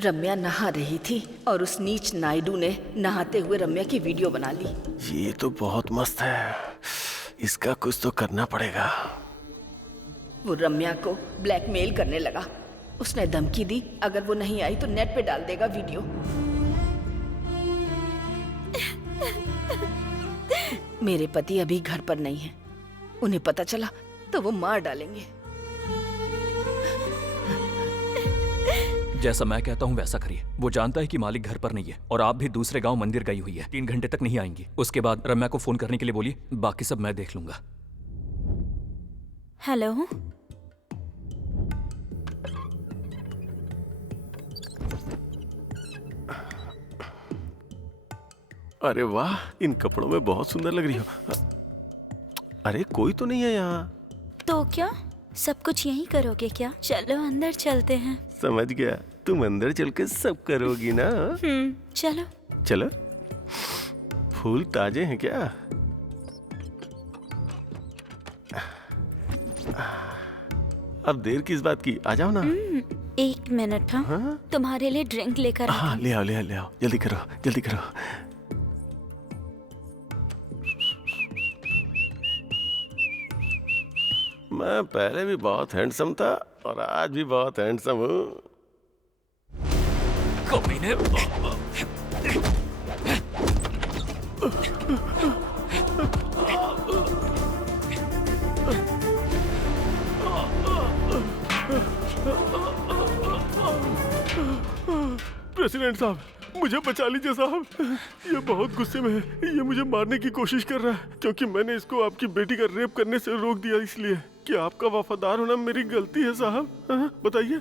रम्या नहा रही थी और उस नीच नायडू ने नहाते हुए रम्या की वीडियो बना ली। ये तो बहुत मस्त है, इसका कुछ तो करना पड़ेगा। वो रम्या को ब्लैकमेल करने लगा। उसने धमकी दी अगर वो नहीं आई तो नेट पे डाल देगा वीडियो। मेरे पति अभी घर पर नहीं है, उन्हें पता चला तो वो मार डालेंगे। जैसा मैं कहता हूँ वैसा करिए। वो जानता है कि मालिक घर पर नहीं है और आप भी दूसरे गांव मंदिर गई हुई है। 3 घंटे तक नहीं आएंगी। उसके बाद रम्या को फोन करने के लिए बोलिए, बाकी सब मैं देख लूंगा। हेलो। अरे वाह, इन कपड़ों में बहुत सुंदर लग रही हो। अरे कोई तो नहीं है यहाँ। तो क्या सब कुछ यहीं करोगे क्या? चलो अंदर चलते हैं। समझ गया, तुम अंदर चल के सब करोगी ना। चलो चलो। फूल ताजे हैं क्या? अब देर किस बात की, आ जाओ ना। 1 मिनट। हाँ? तुम्हारे लिए ड्रिंक लेकर हाँ, ले आओ ले आओ ले आओ, जल्दी करो जल्दी करो। मैं पहले भी बहुत हैंडसम था और आज भी बहुत हैंडसम हूँ। कमीने। प्रेसिडेंट साहब, मुझे बचा लीजिए साहब। ये बहुत गुस्से में है, ये मुझे मारने की कोशिश कर रहा है क्योंकि मैंने इसको आपकी बेटी का रेप करने से रोक दिया। इसलिए क्या आपका वफादार होना मेरी गलती है साहब? बताइए।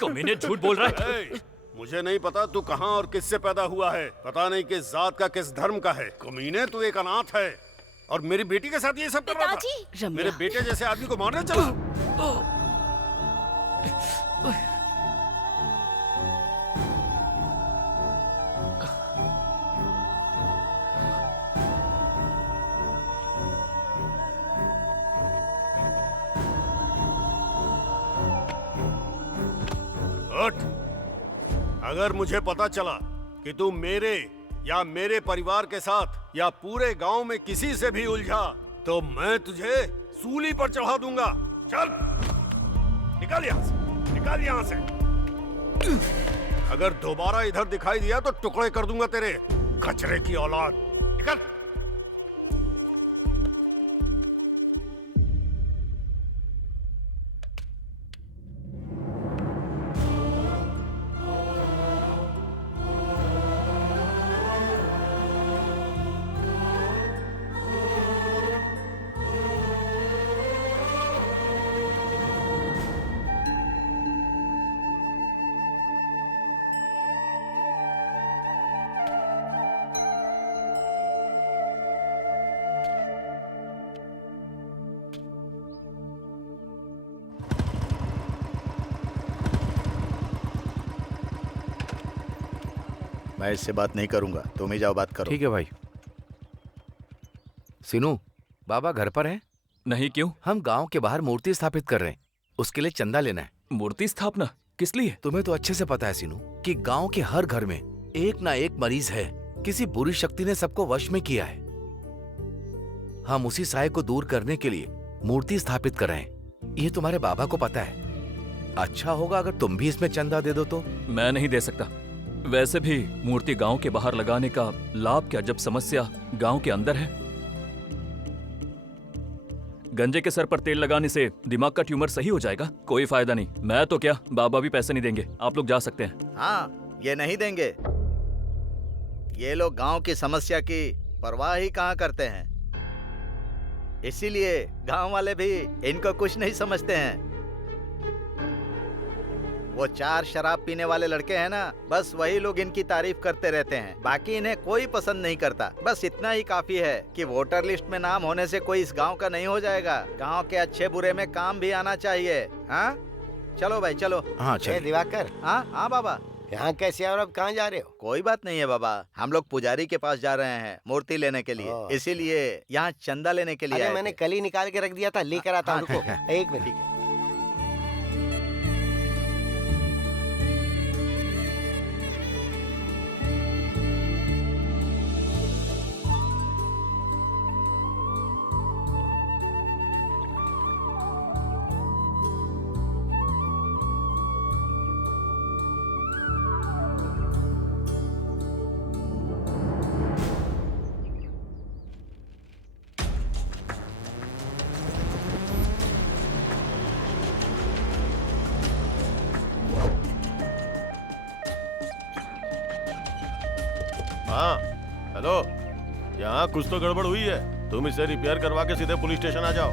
कमीने झूठ बोल रहा है। मुझे नहीं पता तू कहाँ और किससे पैदा हुआ है, पता नहीं किस जात का किस धर्म का है। कमीने, तू एक अनाथ है और मेरी बेटी के साथ ये सब कर रहा था। मेरे बेटे जैसे आदमी को मारने चला। अगर मुझे पता चला कि तू मेरे या मेरे परिवार के साथ या पूरे गांव में किसी से भी उलझा तो मैं तुझे सूली पर चढ़ा दूंगा। चल निकल यहां से, निकल यहां से। अगर दोबारा इधर दिखाई दिया तो टुकड़े कर दूंगा तेरे, कचरे की औलाद। निकल। मैं इससे बात नहीं करूंगा, तुम ही जाओ बात करो। ठीक है भाई। सिनू, बाबा घर पर हैं? नहीं, क्यों? हम गांव के बाहर मूर्ति स्थापित कर रहे हैं, उसके लिए चंदा लेना है। मूर्ति स्थापना किस लिए? तुम्हें तो अच्छे से पता है सिनू कि गांव के हर घर में एक ना एक मरीज है। किसी बुरी शक्ति ने सबको वश में किया है। हम उसी साय को दूर करने के लिए मूर्ति स्थापित कर रहे हैं। ये तुम्हारे बाबा को पता है। अच्छा होगा अगर तुम भी इसमें चंदा दे दो तो। मैं नहीं दे सकता। वैसे भी मूर्ति गांव के बाहर लगाने का लाभ क्या जब समस्या गांव के अंदर है। गंजे के सर पर तेल लगाने से दिमाग का ट्यूमर सही हो जाएगा? कोई फायदा नहीं। मैं तो क्या, बाबा भी पैसे नहीं देंगे। आप लोग जा सकते हैं। हाँ, ये नहीं देंगे। ये लोग गांव की समस्या की परवाह ही कहाँ करते हैं, इसीलिए गांव वाले भी इनको कुछ नहीं समझते हैं। वो 4 शराब पीने वाले लड़के हैं ना, बस वही लोग इनकी तारीफ करते रहते हैं। बाकी इन्हें कोई पसंद नहीं करता। बस इतना ही काफी है कि वोटर लिस्ट में नाम होने से कोई इस गांव का नहीं हो जाएगा। गांव के अच्छे बुरे में काम भी आना चाहिए। हाँ चलो भाई चलो। हाँ चलो। दिवाकर, हाँ बाबा। यहाँ कैसे और अब कहाँ जा रहे हो? कोई बात नहीं है बाबा, हम लोग पुजारी के पास जा रहे हैं मूर्ति लेने के लिए, इसीलिए यहाँ चंदा लेने के लिए। अरे मैंने कल ही निकाल के रख दिया था, लेकर आता हूँ। रुको 1 मिनट। हाँ हेलो, यहाँ कुछ तो गड़बड़ हुई है। तुम इसे रिपेयर करवा के सीधे पुलिस स्टेशन आ जाओ।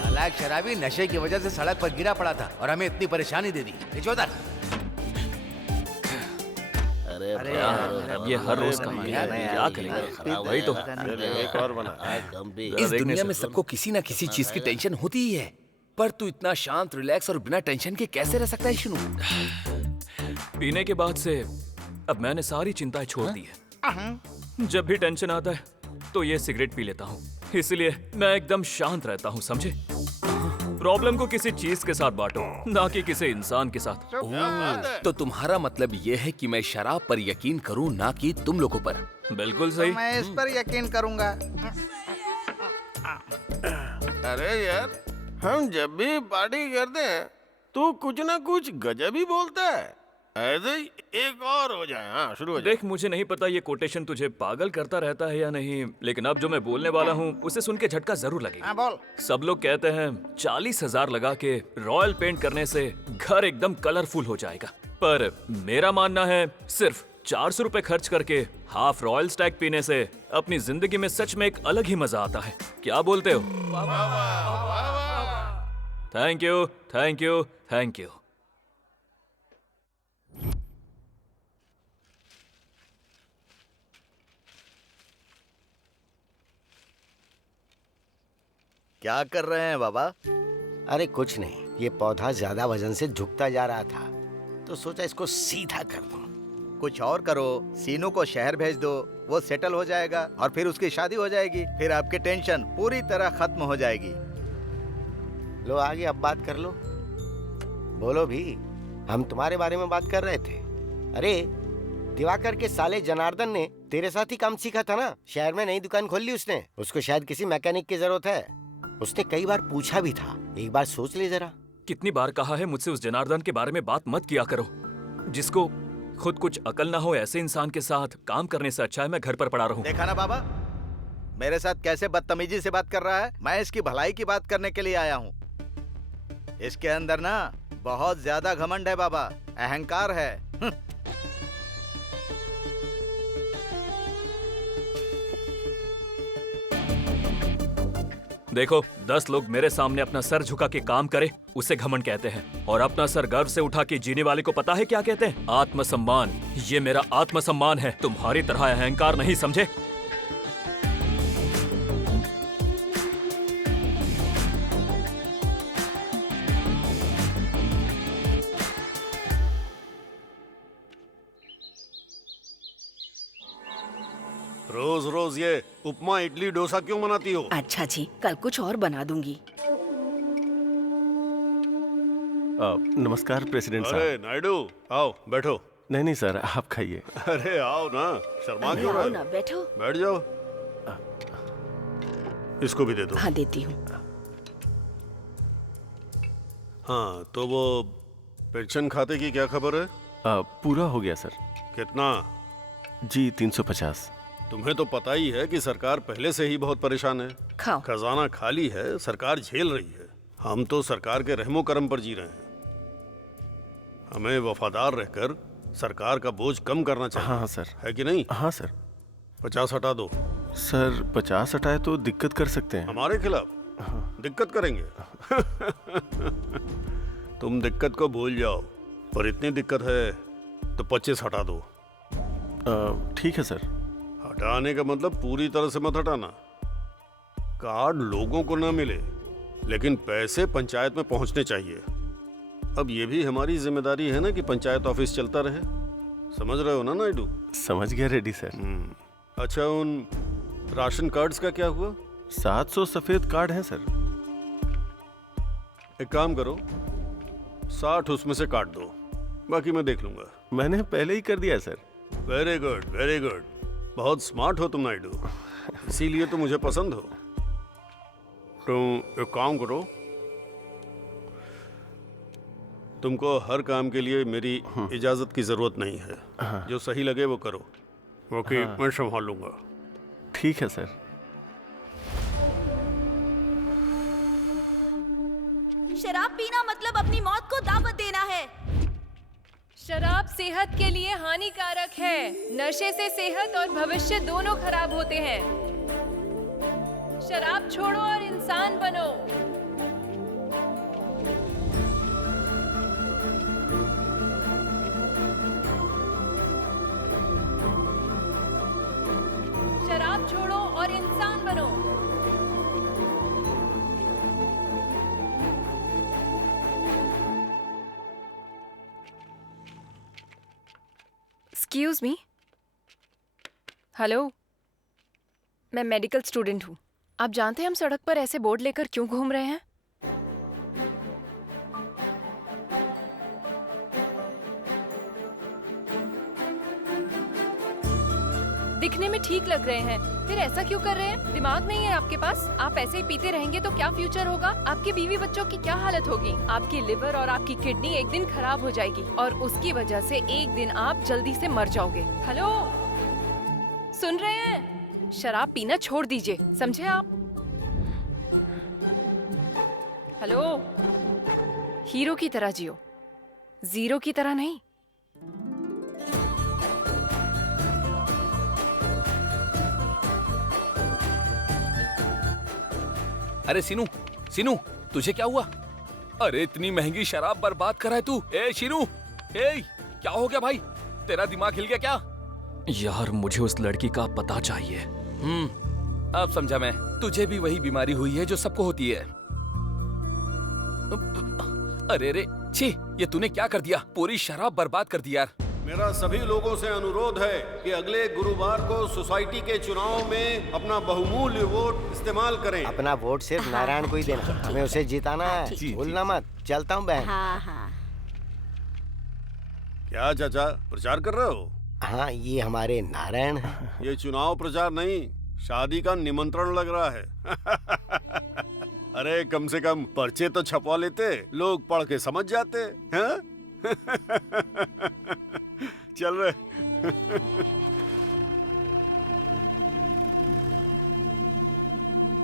नालायक शराबी नशे की वजह से सड़क पर गिरा पड़ा था और हमें इतनी परेशानी दे दी। चौधर, ये हर रोज का है यार, क्या करेंगे? वही तो एक और बना। इस दुनिया में सबको किसी ना किसी चीज की टेंशन होती ही है, पर तू इतना शांत, रिलैक्स और बिना टेंशन के कैसे रह सकता है शिनू? पीने के बाद से अब मैंने सारी चिंताएं छोड़ दी है। जब भी टेंशन आता है तो ये सिगरेट पी लेता हूँ, इसलिए मैं एकदम शांत रहता हूँ, समझे? प्रॉब्लम को किसी चीज के साथ बांटो, ना कि किसी इंसान के साथ। तो तुम्हारा मतलब ये है कि मैं शराब पर यकीन करूं, ना कि तुम लोगों पर? बिल्कुल सही। मैं इस पर यकीन करूंगा। अरे यार, हम जब भी पार्टी करते हैं तो कुछ ना कुछ गजब ही बोलता है। ऐसे ही एक और हो जाए। हाँ, शुरू हो जाए। देख, मुझे नहीं पता ये कोटेशन तुझे पागल करता रहता है या नहीं, लेकिन अब जो मैं बोलने वाला हूँ उसे सुन के झटका जरूर लगेगा। हाँ बोल। सब लोग कहते हैं 40,000 लगा के रॉयल पेंट करने से घर एकदम कलरफुल हो जाएगा, पर मेरा मानना है सिर्फ 400 रुपए खर्च करके हाफ रॉयल स्टैग पीने से अपनी जिंदगी में सच में एक अलग ही मजा आता है। क्या बोलते हो? Thank you, thank you, thank you. क्या कर रहे हैं बाबा? अरे कुछ नहीं, ये पौधा ज्यादा वजन से झुकता जा रहा था तो सोचा इसको सीधा कर दूं। कुछ और करो, सीनू को शहर भेज दो, वो सेटल हो जाएगा और फिर उसकी शादी हो जाएगी। फिर आपकी टेंशन पूरी तरह खत्म हो जाएगी। लो आगे अब बात कर लो। बोलो भी, हम तुम्हारे बारे में बात कर रहे थे। अरे दिवाकर के साले जनार्दन ने तेरे साथ ही काम सीखा था ना। शहर में नई दुकान खोल ली उसने। उसको शायद किसी मैकेनिक की जरूरत है। उसने कई बार पूछा भी था, एक बार सोच ले जरा। कितनी बार कहा है मुझसे उस जनार्दन के बारे में बात मत किया करो। जिसको खुद कुछ अकल ना हो, ऐसे इंसान के साथ काम करने से अच्छा है मैं घर पर पड़ा रहूं। देखा ना बाबा, मेरे साथ कैसे बदतमीजी से बात कर रहा है। मैं इसकी भलाई की बात करने के लिए आया हूँ। इसके अंदर ना बहुत ज्यादा घमंड है बाबा, अहंकार है। देखो, 10 लोग मेरे सामने अपना सर झुका के काम करे उसे घमंड कहते हैं, और अपना सर गर्व से उठा के जीने वाले को पता है क्या कहते हैं? आत्मसम्मान। ये मेरा आत्मसम्मान है, तुम्हारी तरह अहंकार नहीं, समझे? रोज रोज ये उपमा इडली डोसा क्यों बनाती हो? अच्छा जी, कल कुछ और बना दूंगी। नमस्कार प्रेसिडेंट अरे साहब। नायडू, आओ बैठो। नहीं नहीं सर, आप खाइए। अरे आओ ना, शर्मा क्यों आओ रहे ना, हो? बैठो। बैठ जाओ। इसको भी दे दो। हाँ, देती हूँ। हाँ, तो वो पेंशन खाते की क्या खबर है? पूरा हो गया सर। कितना? जी 350। तुम्हें तो पता ही है कि सरकार पहले से ही बहुत परेशान है। खाओ। खजाना खाली है, सरकार झेल रही है। हम तो सरकार के रहमो करम पर जी रहे हैं। हमें वफादार रहकर सरकार का बोझ कम करना चाहिए। हाँ सर। है कि नहीं? हाँ सर। 50 हटा दो। सर 50 हटाए तो दिक्कत कर सकते हैं। हमारे खिलाफ दिक्कत करेंगे? तुम दिक्कत को भूल जाओ, पर इतनी दिक्कत है तो 25 हटा दो। ठीक है सर। हटाने का मतलब पूरी तरह से मत हटाना। कार्ड लोगों को ना मिले, लेकिन पैसे पंचायत में पहुंचने चाहिए। अब ये भी हमारी जिम्मेदारी है ना कि पंचायत ऑफिस चलता रहे। समझ रहे हो ना नायडू? समझ गया रेड्डी सर। अच्छा, उन राशन कार्ड्स का क्या हुआ? 700 सफेद कार्ड हैं सर। एक काम करो, 60 उसमें से काट दो, बाकी मैं देख लूंगा। मैंने पहले ही कर दिया sir. Very good, very good. बहुत स्मार्ट हो तुम नायडू, इसीलिए तो मुझे पसंद हो। तुम एक काम करो, तुमको हर काम के लिए मेरी इजाजत की जरूरत नहीं है। जो सही लगे वो करो। ओके, मैं संभाल लूंगा। ठीक है सर। शराब पीना मतलब अपनी मौत को दावत देना है। शराब सेहत के लिए हानिकारक है। नशे से सेहत और भविष्य दोनों खराब होते हैं। शराब छोड़ो और इंसान बनो। शराब छोड़ो और इंसान बनो। Excuse me. हेलो, मैं मेडिकल स्टूडेंट हूँ। आप जानते हैं हम सड़क पर ऐसे बोर्ड लेकर क्यों घूम रहे हैं? दिखने में ठीक लग रहे हैं, फिर ऐसा क्यों कर रहे हैं? दिमाग नहीं है आपके पास? आप ऐसे ही पीते रहेंगे तो क्या फ्यूचर होगा? आपकी बीवी बच्चों की क्या हालत होगी? आपकी लिवर और आपकी किडनी एक दिन खराब हो जाएगी और उसकी वजह से एक दिन आप जल्दी से मर जाओगे। हेलो, सुन रहे हैं? शराब पीना छोड़ दीजिए, समझे आप? हेलो, हीरो की तरह जियो, जीरो की तरह नहीं। अरे सीनू, सीनू तुझे क्या हुआ? अरे इतनी महंगी शराब बर्बाद कर रहा है तू। ए शीनू, ए क्या हो गया भाई? तेरा दिमाग हिल गया क्या? यार मुझे उस लड़की का पता चाहिए। अब समझा मैं। तुझे भी वही बीमारी हुई है जो सबको होती है। अरे रे छी, ये तूने क्या कर दिया? पूरी शराब बर्बाद कर दी यार। मेरा सभी लोगों से अनुरोध है कि अगले गुरुवार को सोसाइटी के चुनाव में अपना बहुमूल्य वोट इस्तेमाल करें। अपना वोट सिर्फ नारायण को ही देना, हमें उसे जिताना है। भूलना मत। चलता हूँ बहन। हाँ हाँ। क्या चाचा, प्रचार कर रहे हो? हाँ, ये हमारे नारायण है। ये चुनाव प्रचार नहीं, शादी का निमंत्रण लग रहा है। अरे कम से कम पर्चे तो छपवा लेते, लोग पढ़ के समझ जाते हैं। चल रहे।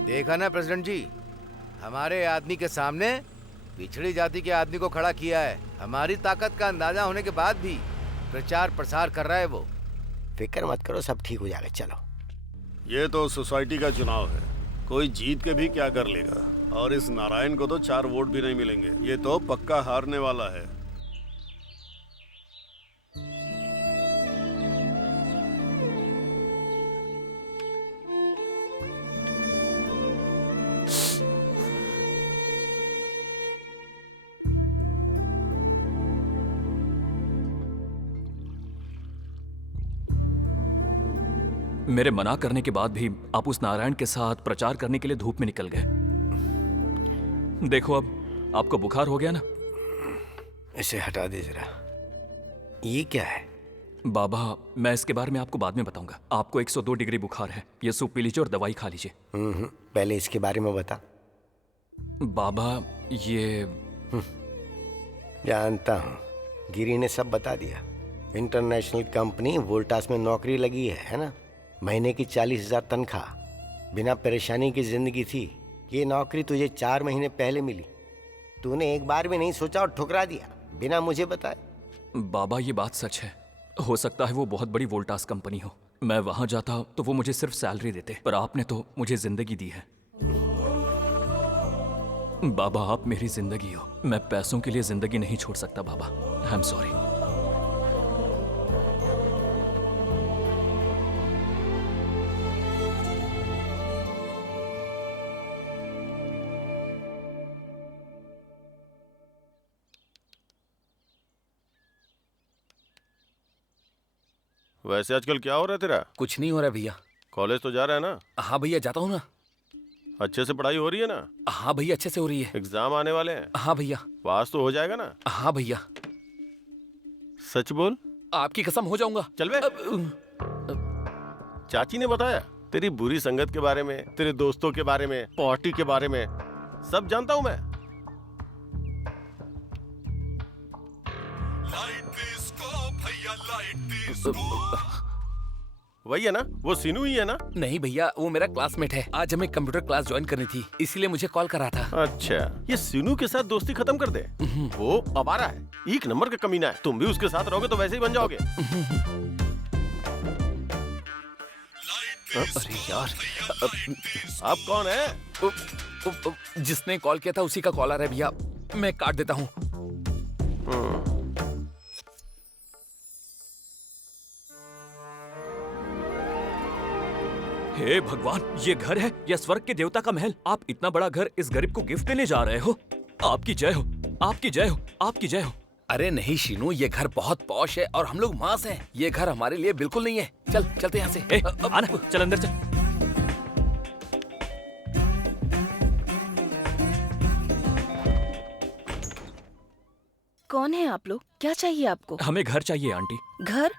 देखा ना प्रेसिडेंट जी, हमारे आदमी के सामने पिछड़ी जाति के आदमी को खड़ा किया है। हमारी ताकत का अंदाजा होने के बाद भी प्रचार प्रसार कर रहा है वो। फिक्र मत करो, सब ठीक हो जाएगा। चलो। ये तो सोसाइटी का चुनाव है, कोई जीत के भी क्या कर लेगा। और इस नारायण को तो 4 वोट भी नहीं मिलेंगे। ये तो पक्का हारने वाला है। मेरे मना करने के बाद भी आप उस नारायण के साथ प्रचार करने के लिए धूप में निकल गए। देखो अब आपको बुखार हो गया ना। इसे हटा दे जरा। ये क्या है? बाबा, मैं इसके बारे में आपको बाद में बताऊंगा। आपको 102 डिग्री बुखार है। ये सूप पी लीजिए और दवाई खा लीजिए। पहले इसके बारे में बता। बाबा ये जानता हूँ, गिरी ने सब बता दिया। इंटरनेशनल कंपनी वोल्टास में नौकरी लगी है ना? महीने की 40,000 तनख्वाह, बिना परेशानी की जिंदगी थी। ये नौकरी तुझे 4 महीने पहले मिली। तूने एक बार भी नहीं सोचा और ठुकरा दिया बिना मुझे बताए। बाबा ये बात सच है। हो सकता है वो बहुत बड़ी वोल्टास कंपनी हो। मैं वहां जाता तो वो मुझे सिर्फ सैलरी देते, पर आपने तो मुझे जिंदगी दी है। बाबा आप मेरी जिंदगी हो। मैं पैसों के लिए जिंदगी नहीं छोड़ सकता बाबा। I am sorry. वैसे आजकल क्या हो रहा है तेरा? कुछ नहीं हो रहा भैया। कॉलेज तो जा रहा है ना? हाँ भैया जाता हूँ ना। अच्छे से पढ़ाई हो रही है ना? हाँ भैया अच्छे से हो रही है। एग्जाम आने वाले हैं। हाँ भैया। पास तो हो जाएगा ना? हाँ भैया। सच बोल। आपकी कसम हो जाऊंगा। चल बे। चाची ने बताया तेरी बुरी संगत के बारे में, तेरे दोस्तों के बारे में, पार्टी के बारे में सब जानता हूं मैं। वही है ना, वो सीनू ही है ना? नहीं भैया, वो मेरा क्लासमेट है। आज हमें कंप्यूटर क्लास ज्वाइन करनी थी, इसीलिए मुझे कॉल करा था। अच्छा, ये सीनू के साथ दोस्ती खत्म कर दे। वो आवारा है, एक नंबर का कमीना है। तुम भी उसके साथ रहोगे तो वैसे ही बन जाओगे। अरे यार, आप कौन है? जिसने कॉल किया था उसी का कॉल आ रहा है भैया, मैं काट देता हूँ। हे भगवान, ये घर है या स्वर्ग के देवता का महल? आप इतना बड़ा घर इस गरीब को गिफ्ट देने जा रहे हो? आपकी जय हो, आपकी जय हो, आपकी जय हो। अरे नहीं शीनू, ये घर बहुत पॉश है और हम लोग मास हैं। ये घर हमारे लिए बिल्कुल नहीं है। चलते यहाँ से। आना, चल अंदर चल। कौन है आप लोग? क्या चाहिए आपको? हमें घर चाहिए आंटी। घर?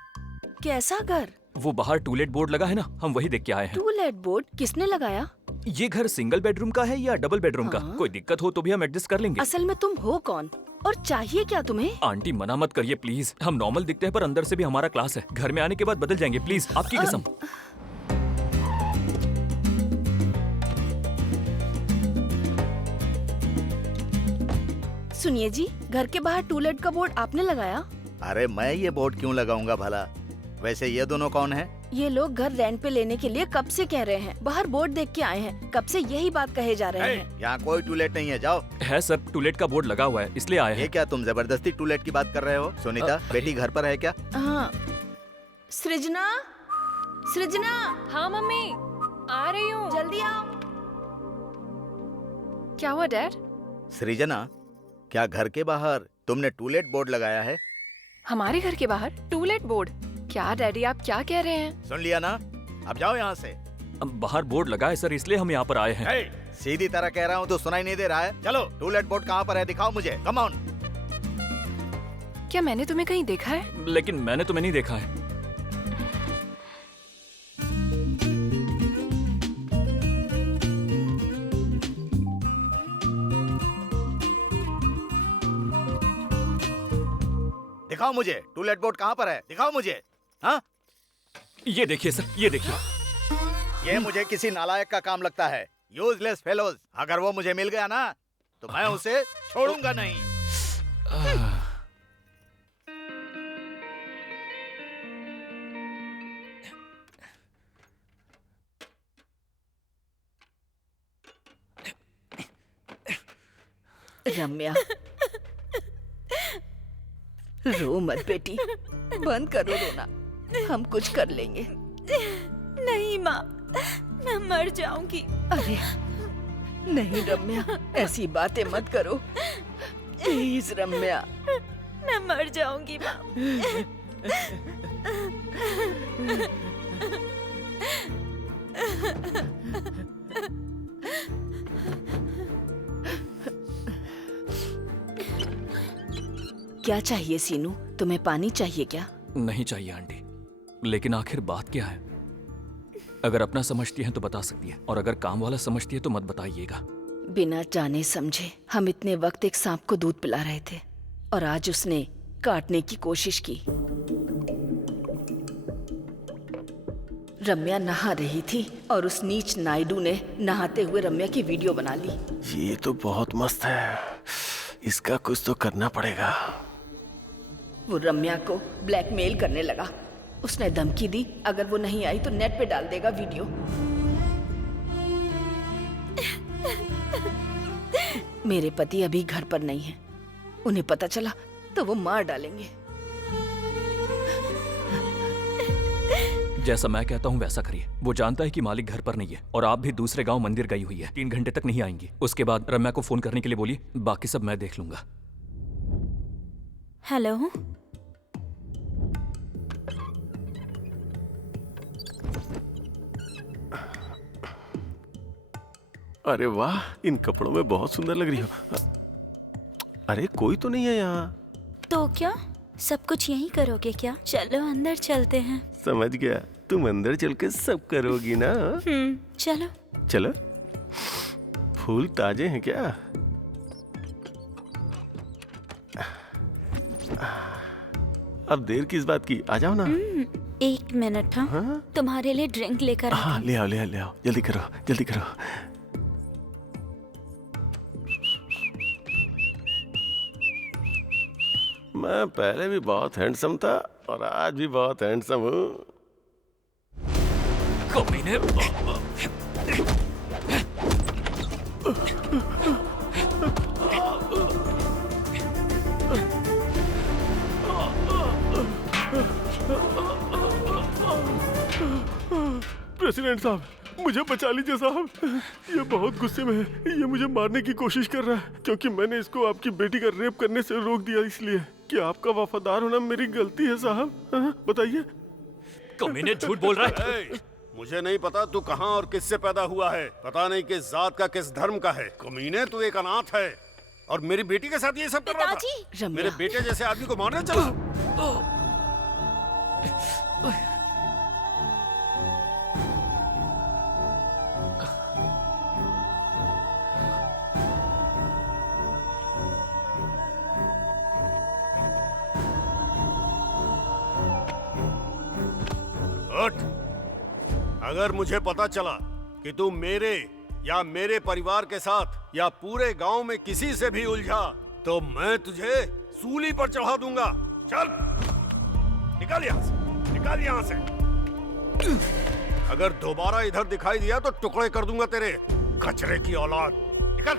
कैसा घर? वो बाहर टूलेट बोर्ड लगा है ना, हम वही देख के आए हैं। टूलेट बोर्ड किसने लगाया? ये घर सिंगल बेडरूम का है या डबल बेडरूम का? हाँ? कोई दिक्कत हो तो भी हम एडजस्ट कर लेंगे। असल में तुम हो कौन और चाहिए क्या तुम्हें? आंटी मना मत करिए प्लीज। हम नॉर्मल दिखते हैं पर अंदर से भी हमारा क्लास है। घर में आने के बाद बदल जाएंगे प्लीज, आपकी कसम। सुनिए जी, घर के बाहर टूलेट का बोर्ड आपने लगाया? अरे मैं ये बोर्ड क्यों लगाऊंगा भला? वैसे ये दोनों कौन है? ये लोग घर रेंट पे लेने के लिए कब से कह रहे हैं। बाहर बोर्ड देख के आए हैं, कब से यही बात कहे जा रहे हैं। यहाँ कोई टूलेट नहीं है, जाओ। है सर, टूलेट का बोर्ड लगा हुआ है इसलिए आए ये हैं। क्या तुम जबरदस्ती टूलेट की बात कर रहे हो? सुनीता, बेटी घर पर है क्या? हाँ। सृजना, सृजना, हाँ मम्मी, आ रही हूँ। जल्दी आओ। क्या हुआ डैड? सृजना, क्या घर के बाहर तुमने टूलेट बोर्ड लगाया है? हमारे घर के बाहर टूलेट बोर्ड? क्या डैडी, आप क्या कह रहे हैं? सुन लिया ना, अब जाओ यहाँ से। अब बाहर बोर्ड लगा है सर, इसलिए हम यहाँ पर आए हैं। सीधी तरह कह रहा हूँ तो सुनाई नहीं दे रहा है? चलो, टूलेट बोर्ड कहाँ पर है दिखाओ मुझे, कम ऑन। क्या मैंने तुम्हें कहीं देखा है? लेकिन मैंने तुम्हें नहीं देखा है। दिखाओ मुझे, टूलेट बोर्ड कहाँ पर है, दिखाओ मुझे। हाँ, ये देखिए सर, ये देखिए। ये मुझे किसी नालायक का काम लगता है। Useless fellows. अगर वो मुझे मिल गया ना तो मैं उसे छोड़ूंगा नहीं। रम्या, रो मत बेटी, बंद करो रोना, हम कुछ कर लेंगे। नहीं माँ, मैं मर जाऊंगी। अरे नहीं रम्या, ऐसी बातें मत करो प्लीज रम्या। मैं मर जाऊंगी माँ। क्या चाहिए सीनू? तुम्हें पानी चाहिए क्या? नहीं चाहिए आंटी, लेकिन आखिर बात क्या है? अगर अपना समझती है तो बता सकती है, और अगर काम वाला समझती है तो मत बताइएगा। बिना जाने समझे हम इतने वक्त एक सांप को दूध पिला रहे थे और आज उसने काटने की कोशिश की। रम्या नहा रही थी और उस नीच नायडू ने नहाते हुए रम्या की वीडियो बना ली। ये तो बहुत मस्त है, इसका कुछ तो करना पड़ेगा। वो रम्या को ब्लैकमेल करने लगा। उसने धमकी दी अगर वो नहीं आई तो नेट पे डाल देगा वीडियो। मेरे पति अभी घर पर नहीं है, उन्हें पता चला तो वो मार डालेंगे। जैसा मैं कहता हूँ वैसा करिए। वो जानता है कि मालिक घर पर नहीं है और आप भी दूसरे गांव मंदिर गई हुई है। 3 घंटे तक नहीं आएंगी। उसके बाद रम्या को फोन करने के लिए बोलिए, बाकी सब मैं देख लूंगा। हेलो, अरे वाह, इन कपड़ों में बहुत सुंदर लग रही हो। अरे कोई तो नहीं है यहाँ। तो क्या सब कुछ यहीं करोगे क्या? चलो अंदर चलते हैं। समझ गया, तुम अंदर चल के सब करोगी ना। चलो। चलो। फूल ताजे हैं क्या? अब देर किस बात की, आ जाओ ना। 1 मिनट। हाँ, तुम्हारे लिए ड्रिंक लेकर आती हाँ, हूँ। ले आओ ले आओ ले आओ, जल्दी करो जल्दी करो। मैं पहले भी बहुत हैंडसम था और आज भी बहुत हैंडसम हूँ। कमीने। प्रेसिडेंट साहब, मुझे बचा लीजिए साहब। ये बहुत गुस्से में है, ये मुझे मारने की कोशिश कर रहा है क्योंकि मैंने इसको आपकी बेटी का रेप करने से रोक दिया इसलिए। क्या आपका वफादार होना मेरी गलती है साहब? बताइए। कमीने झूठ बोल रहा है। ए, मुझे नहीं पता तू कहाँ और किससे पैदा हुआ है, पता नहीं किस जात का किस धर्म का है। कमीने, तू एक अनाथ है और मेरी बेटी के साथ ये सब कर रहा था। मेरे बेटे जैसे आदमी को मारने चला। हट! अगर मुझे पता चला कि तू मेरे या मेरे परिवार के साथ या पूरे गांव में किसी से भी उलझा तो मैं तुझे सूली पर चढ़ा दूंगा। चल निकल यहां से, निकल यहां से। अगर दोबारा इधर दिखाई दिया तो टुकड़े कर दूंगा तेरे, कचरे की औलाद। निकल।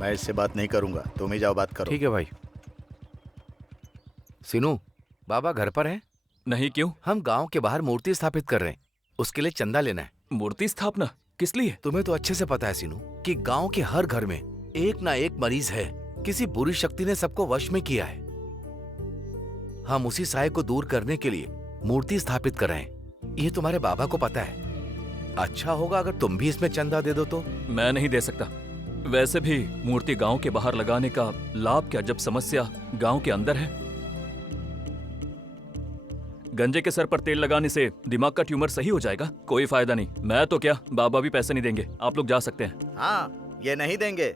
मैं इससे बात नहीं करूंगा, तुम ही जाओ बात करो। ठीक है भाई। सिनू, बाबा घर पर हैं? नहीं, क्यों? हम गांव के बाहर मूर्ति स्थापित कर रहे हैं, उसके लिए चंदा लेना है। मूर्ति स्थापना किस लिए? तुम्हें तो अच्छे से पता है सिनू कि गांव के हर घर में एक ना एक मरीज है, किसी बुरी शक्ति ने सबको वश में किया है। हम उसी साय को दूर करने के लिए मूर्ति स्थापित कर रहे हैं। ये तुम्हारे बाबा को पता है। अच्छा होगा अगर तुम भी इसमें चंदा दे दो तो। मैं नहीं दे सकता। वैसे भी मूर्ति गांव के बाहर लगाने का लाभ क्या, जब समस्या गांव के अंदर है। गंजे के सर पर तेल लगाने से दिमाग का ट्यूमर सही हो जाएगा? कोई फायदा नहीं। मैं तो क्या, बाबा भी पैसे नहीं देंगे। आप लोग जा सकते हैं। हाँ, ये नहीं देंगे।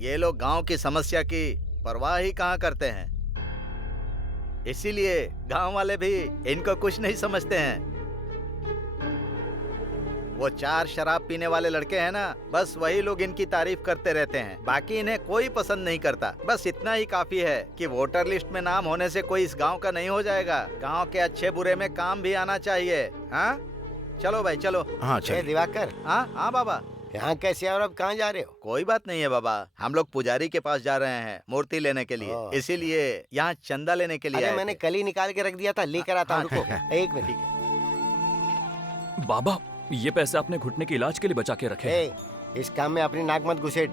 ये लोग गांव की समस्या की परवाह ही कहाँ करते हैं, इसीलिए गांव वाले भी इनको कुछ नहीं समझते हैं। वो 4 शराब पीने वाले लड़के हैं ना, बस वही लोग इनकी तारीफ करते रहते हैं। बाकी इन्हें कोई पसंद नहीं करता। बस इतना ही काफी है कि वोटर लिस्ट में नाम होने से कोई इस गांव का नहीं हो जाएगा। गांव के अच्छे बुरे में काम भी आना चाहिए। हाँ, चलो भाई चलो। हाँ ए, चल। दिवाकर, हाँ हाँ बाबा। यहाँ कैसे और अब कहाँ जा रहे हो? कोई बात नहीं है बाबा, हम लोग पुजारी के पास जा रहे हैं मूर्ति लेने के लिए, ओह, इसीलिए यहाँ चंदा लेने के लिए अरे आए मैंने थे। कल ही निकाल के रख दिया था, लेकर आता हूँ। हाँ, रुको, ठीक है। 1 मिनट। बाबा, ये पैसे आपने घुटने के इलाज के लिए बचा के रखे। ए, इस काम में अपनी नाक मत घुसेड़।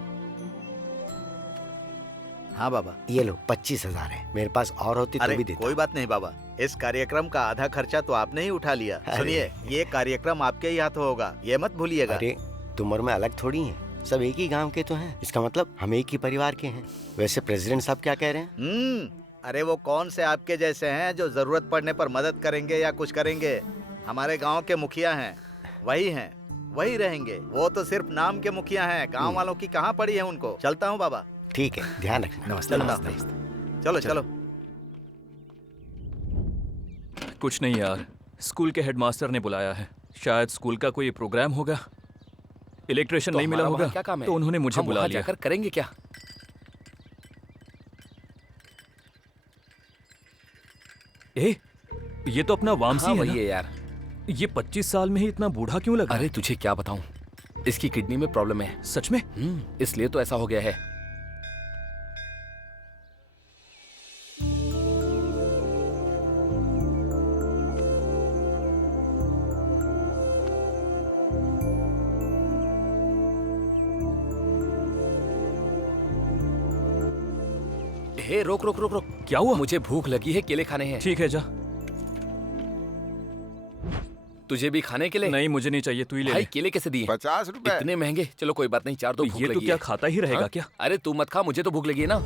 हाँ बाबा। ये लो 25,000 है, मेरे पास और होती तो अरे भी देता। कोई बात नहीं बाबा, इस कार्यक्रम का आधा खर्चा तो आपने ही उठा लिया। अरे। सुनिए, ये कार्यक्रम आपके ही हाथों होगा, ये मत भूलिएगा। अरे तुम और मैं अलग थोड़ी हैं, सब एक ही गांव के तो हैं। इसका मतलब हम एक ही परिवार के हैं। वैसे प्रेसिडेंट साहब क्या कह रहे हैं? अरे वो कौन से आपके जैसे हैं जो जरूरत पड़ने पर मदद करेंगे या कुछ करेंगे। हमारे गांव के मुखिया हैं, वही रहेंगे। वो तो सिर्फ नाम के मुखिया हैं, गांव वालों की कहाँ पड़ी है उनको। चलता हूँ बाबा। ठीक है, ध्यान रखना। नमस्ते। चलता नमस्ते। हूँ। चलो चलो। कुछ नहीं यार, स्कूल के हेडमास्टर ने बुलाया है। शायद स्कूल का कोई प्रोग्राम होगा। इलेक्ट्रिशियन तो नहीं मिला हमारा होगा, वहाँ क्या काम है? तो उन्होंने मुझे हम बुला वहाँ लिया। जाकर करेंगे क्या? ये तो अपना वामसी हाँ, है वही ना? है यार। ये 25 साल में ही इतना बूढ़ा क्यों लगा? अरे तुझे क्या बताऊं, इसकी किडनी में प्रॉब्लम है। सच में? इसलिए तो ऐसा हो गया है। हे रोक रोक रोक रोक। क्या हुआ? मुझे भूख लगी है, केले खाने हैं। ठीक है जा। तुझे भी खाने के लिए? नहीं मुझे नहीं चाहिए, तू ही ले भाई ले। केले कैसे दिए? 50 रुपए। इतने महंगे? चलो कोई बात नहीं, 4 दो। तो भूख ये तो लगी क्या है। खाता ही रहेगा हाँ? क्या? अरे तू मत खा, मुझे तो भूख लगी है ना।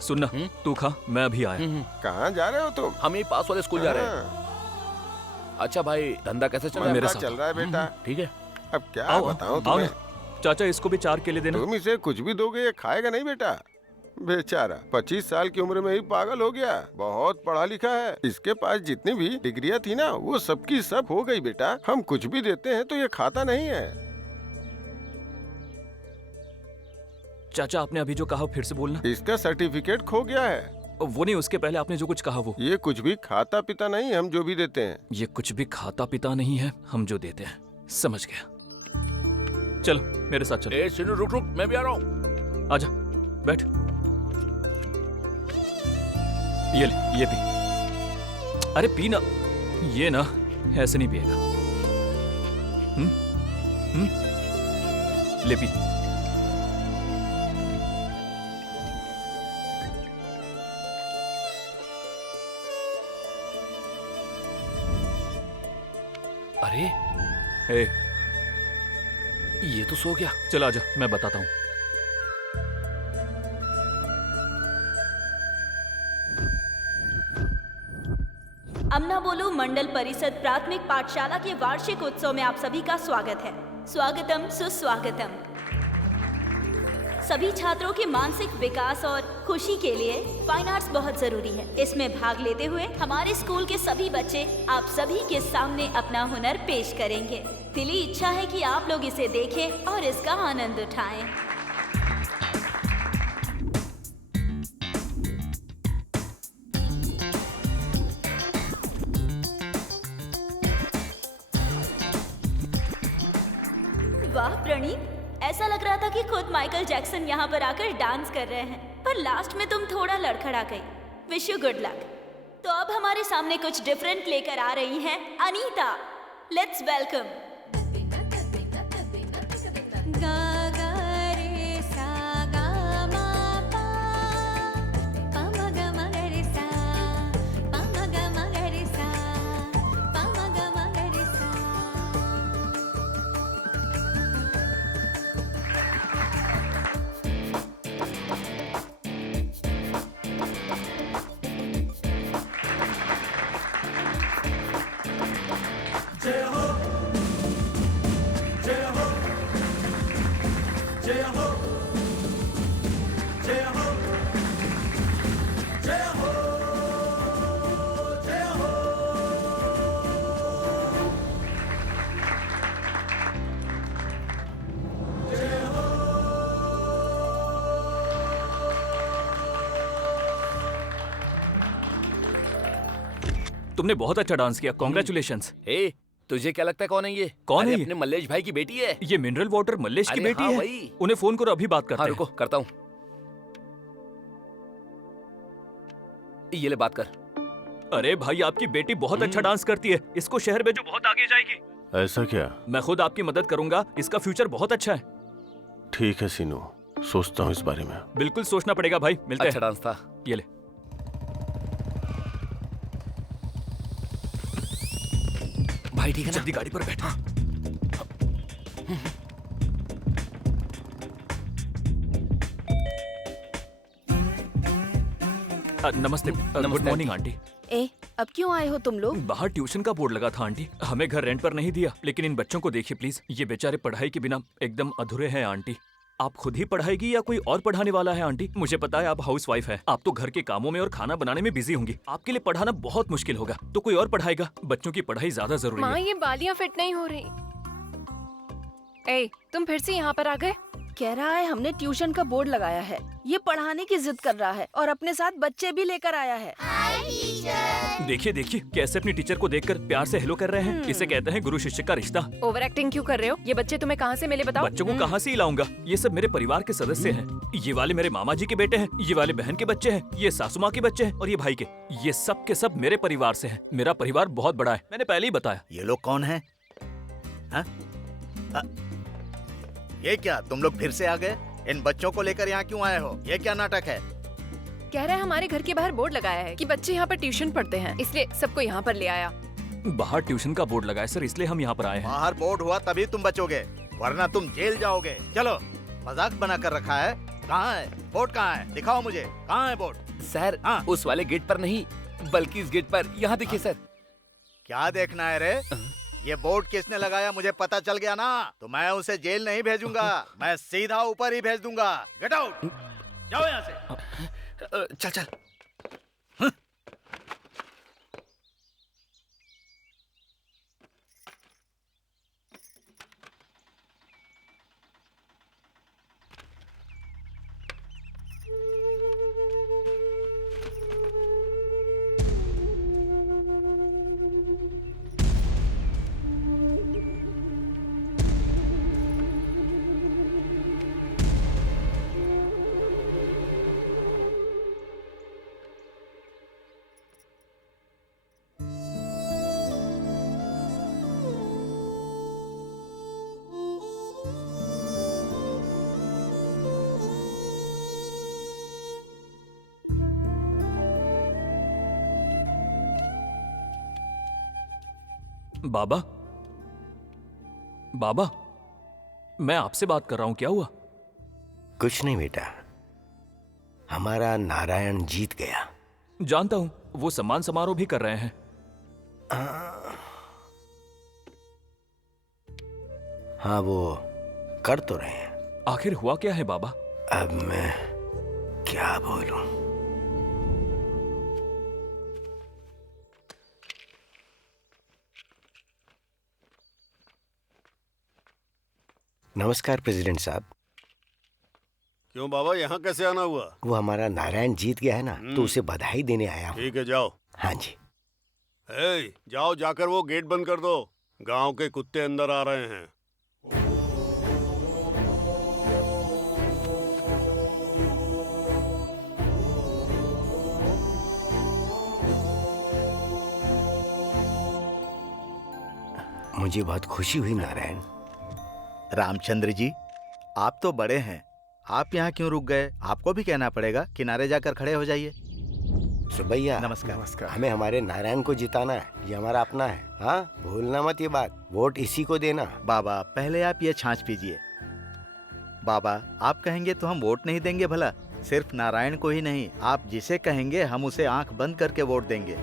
सुनना, तू खा, मैं अभी आया। कहाँ जा रहे हो तुम? हम यही पास वाले स्कूल जा रहे हैं। अच्छा भाई, धंधा कैसे चल रहा है? मेरे मेरा साथ चल रहा है बेटा। ठीक है। अब क्या आओ बताऊं आओ तुम्हें? ना। चाचा इसको भी 4 केले देना। तुम इसे कुछ भी दोगे ये खाएगा नहीं बेटा। बेचारा 25 साल की उम्र में ही पागल हो गया। बहुत पढ़ा लिखा है, इसके पास जितनी भी डिग्रियां थी ना वो सबकी सब हो गई बेटा। हम कुछ भी देते हैं तो ये खाता नहीं है। चाचा आपने अभी जो कहा फिर से बोलना। इसका सर्टिफिकेट खो गया है। वो नहीं, उसके पहले आपने जो कुछ कहा वो। ये कुछ भी खाता पीता नहीं, हम जो भी देते हैं। ये कुछ भी खाता पीता नहीं है, हम जो देते हैं। समझ गया। चलो मेरे साथ चलो। ए सिनू रुक रुक, मैं भी आ रहा हूँ। आजा बैठ। ये ले, ये पी। अरे पी ना। ये ना ऐसे नहीं पिएगा। ले पी। अरे ए, ये तो सो गया। चल आजा, मैं बताता हूँ। अमना बोलू मंडल परिषद प्राथमिक पाठशाला के वार्षिक उत्सव में आप सभी का स्वागत है। स्वागतम सुस्वागतम। सभी छात्रों के मानसिक विकास और खुशी के लिए फाइन आर्ट्स बहुत जरूरी है। इसमें भाग लेते हुए हमारे स्कूल के सभी बच्चे आप सभी के सामने अपना हुनर पेश करेंगे। दिली इच्छा है कि आप लोग इसे देखें और इसका आनंद उठाएं। वाह प्रणीत, ऐसा लग रहा था कि खुद माइकल जैक्सन यहाँ पर आकर डांस कर रहे हैं, पर लास्ट में तुम थोड़ा लड़खड़ा गई। Wish you good luck. तो अब हमारे सामने कुछ डिफरेंट लेकर आ रही हैं अनीता। Let's welcome. तुमने बहुत अच्छा डांस किया, कॉन्ग्रेचुलेशंस। ए तुझे क्या लगता है कौन है ये? कौन है अरे ये? अपने मल्लेश भाई की बेटी है। ये मिनरल वाटर मल्लेश की अरे बेटी हाँ, है। वही। उन्हें फोन करो, अभी बात करते हाँ हैं। रुको, करता हूँ। ये ले बात कर। अरे भाई आपकी बेटी बहुत अच्छा डांस करती है, इसको शहर भेजो, बहुत आगे जाएगी। ऐसा क्या? मैं खुद आपकी मदद करूंगा, इसका फ्यूचर बहुत अच्छा है। ठीक है सीनू, सोचता हूँ इस बारे में। बिल्कुल सोचना पड़ेगा भाई, मिलते अच्छा हैं। डांस था। ये ले। भाई ठीक है ना? जल्दी गाड़ी पर बैठ। नमस्ते, गुड मॉर्निंग आंटी। ए, अब क्यों आए हो तुम लोग? बाहर ट्यूशन का बोर्ड लगा था आंटी, हमें घर रेंट पर नहीं दिया, लेकिन इन बच्चों को देखिए प्लीज, ये बेचारे पढ़ाई के बिना एकदम अधूरे हैं आंटी। आप खुद ही पढ़ाएगी या कोई और पढ़ाने वाला है आंटी? मुझे पता है आप हाउस वाइफ है, आप तो घर के कामों में और खाना बनाने में बिजी होंगी, आपके लिए पढ़ाना बहुत मुश्किल होगा, तो कोई और पढ़ाएगा। बच्चों की पढ़ाई ज्यादा जरूरी माँ है। ये बालियाँ फिट नहीं हो रही। ए, तुम फिर से यहाँ पर आ गए? कह रहा है हमने ट्यूशन का बोर्ड लगाया है, ये पढ़ाने की जिद कर रहा है और अपने साथ बच्चे भी लेकर आया है। देखिए देखिए कैसे अपनी टीचर को देखकर प्यार से हेलो कर रहे हैं, इसे कहते हैं गुरु शिष्य का रिश्ता। ओवर एक्टिंग क्यों कर रहे हो? ये बच्चे तुम्हें कहाँ से मिले बताओ? बच्चों को कहाँ से ही लाऊंगा, ये सब मेरे परिवार के सदस्य हैं। ये वाले मेरे मामा जी के बेटे हैं, ये वाले बहन के बच्चे हैं, ये सासू माँ के बच्चे हैं और ये भाई के। ये सब के सब मेरे परिवार से हैं। मेरा परिवार बहुत बड़ा है, मैंने पहले ही बताया। ये लोग कौन है? ये क्या, तुम लोग फिर से आ गए? इन बच्चों को लेकर यहाँ क्यों आए हो? ये क्या नाटक है? कह रहा है हमारे घर के बाहर बोर्ड लगाया है कि बच्चे यहाँ पर ट्यूशन पढ़ते हैं, इसलिए सबको यहाँ पर ले आया। बाहर ट्यूशन का बोर्ड लगा है सर, इसलिए हम यहाँ पर आए हैं। बाहर बोर्ड हुआ तभी तुम बचोगे, वरना तुम जेल जाओगे। चलो, मजाक बना कर रखा है। कहाँ है बोर्ड? कहाँ है? दिखाओ मुझे, कहाँ है बोर्ड? सर हाँ। उस वाले गेट पर नहीं, बल्कि इस गेट पर। यहाँ देखिए सर। क्या देखना है रे? ये बोर्ड किसने लगाया मुझे पता चल गया ना, तो मैं उसे जेल नहीं भेजूंगा, मैं सीधा ऊपर ही भेज दूंगा। गेट आउट, जाओ यहाँ से। चल चल। बाबा, बाबा, मैं आपसे बात कर रहा हूं, क्या हुआ? कुछ नहीं बेटा, हमारा नारायण जीत गया। जानता हूं, वो सम्मान समारोह भी कर रहे हैं। हाँ, वो कर तो रहे हैं। आखिर हुआ क्या है बाबा? अब मैं क्या बोलूं? नमस्कार प्रेसिडेंट साहब। क्यों बाबा, यहाँ कैसे आना हुआ? वो हमारा नारायण जीत गया है ना, तो उसे बधाई देने आया हूँ। ठीक है, जाओ। हाँ जी। जाओ, जाकर वो गेट बंद कर दो, गांव के कुत्ते अंदर आ रहे हैं। मुझे बहुत खुशी हुई नारायण। रामचंद्र जी, आप तो बड़े हैं, आप यहाँ क्यों रुक गए? आपको भी कहना पड़ेगा, किनारे जाकर खड़े हो जाइए। सुबैया, नमस्कार। हमें हमारे नारायण को जिताना है, ये हमारा अपना है। हाँ, भूलना मत ये बात, वोट इसी को देना। बाबा, पहले आप ये छाछ पीजिए। बाबा, आप कहेंगे तो हम वोट नहीं देंगे भला? सिर्फ नारायण को ही नहीं, आप जिसे कहेंगे हम उसे आंख बंद करके वोट देंगे।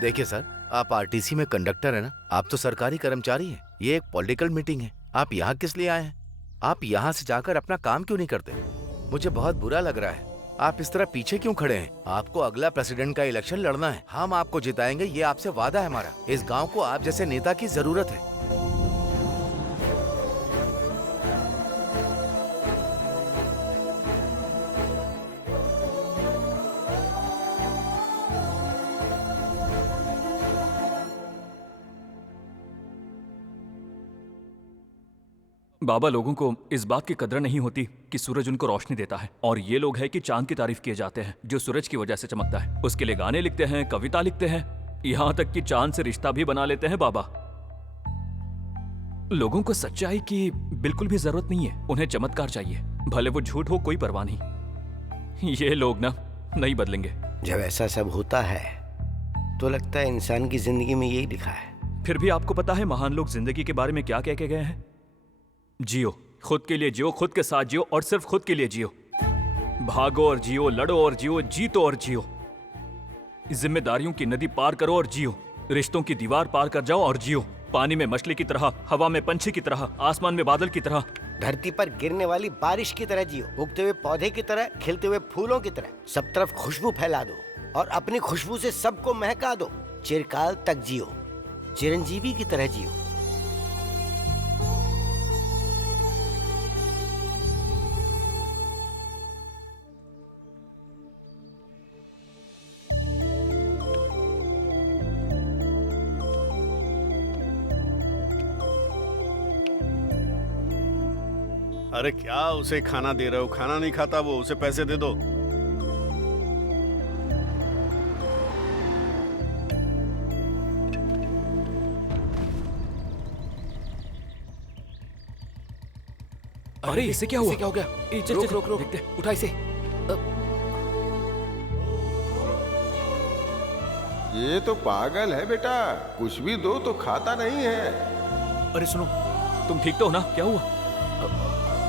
देखिए सर, आप आरटीसी में कंडक्टर है ना, आप तो सरकारी कर्मचारी हैं। ये एक पॉलिटिकल मीटिंग है, आप यहाँ किस लिए आए हैं? आप यहाँ से जाकर अपना काम क्यों नहीं करते? मुझे बहुत बुरा लग रहा है, आप इस तरह पीछे क्यों खड़े हैं? आपको अगला प्रेसिडेंट का इलेक्शन लड़ना है, हम आपको जिताएंगे, ये आपसे वादा है हमारा। इस गाँव को आप जैसे नेता की जरूरत है। बाबा, लोगों को इस बात की कदर नहीं होती कि सूरज उनको रोशनी देता है, और ये लोग हैं कि चांद की तारीफ किए जाते हैं जो सूरज की वजह से चमकता है। उसके लिए गाने लिखते हैं, कविता लिखते हैं, यहाँ तक कि चांद से रिश्ता भी बना लेते हैं। बाबा, लोगों को सच्चाई की बिल्कुल भी जरूरत नहीं है, उन्हें चमत्कार चाहिए, भले वो झूठ हो, कोई परवाह नहीं। ये लोग ना नहीं बदलेंगे। जब ऐसा सब होता है तो लगता है इंसान की जिंदगी में यही लिखा है। फिर भी आपको पता है महान लोग जिंदगी के बारे में क्या कह के गए हैं? जियो, खुद के लिए जियो, खुद के साथ जियो, और सिर्फ खुद के लिए जियो। भागो और जियो, लड़ो और जियो, जीतो और जियो। जिम्मेदारियों की नदी पार करो और जियो, रिश्तों की दीवार पार कर जाओ और जियो। पानी में मछली की तरह, हवा में पंछी की तरह, आसमान में बादल की तरह, धरती पर गिरने वाली बारिश की तरह जियो, उगते हुए पौधे की तरह, खिलते हुए फूलों की तरह। सब तरफ खुशबू फैला दो और अपनी खुशबू से सबको महका दो। चिरकाल तक जियो, चिरंजीवी की तरह जियो। अरे क्या उसे खाना दे रहे हो? खाना नहीं खाता वो, उसे पैसे दे दो। अरे इसे क्या हुआ? क्या हो गया? चल, रोक चल, रोक रोक, देखते। उठा इसे। ये तो पागल है बेटा, कुछ भी दो तो खाता नहीं है। अरे सुनो, तुम ठीक तो हो ना? क्या हुआ?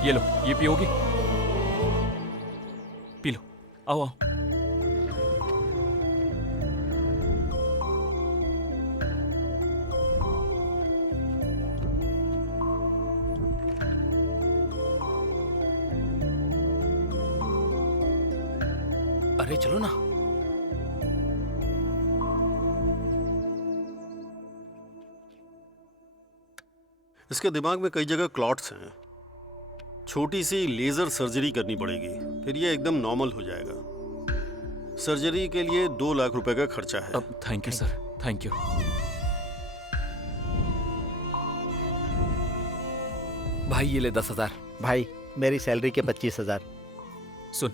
ये लो, ये पियोगी? पी लो, आओ आओ। अरे चलो ना। इसके दिमाग में कई जगह क्लॉट्स हैं। छोटी सी लेजर सर्जरी करनी पड़ेगी, फिर ये एकदम नॉर्मल हो जाएगा। सर्जरी के लिए 2 लाख रुपए का खर्चा है। अब thank you sir, thank you. भाई ये ले 10,000। भाई मेरी सैलरी के 25,000। सुन,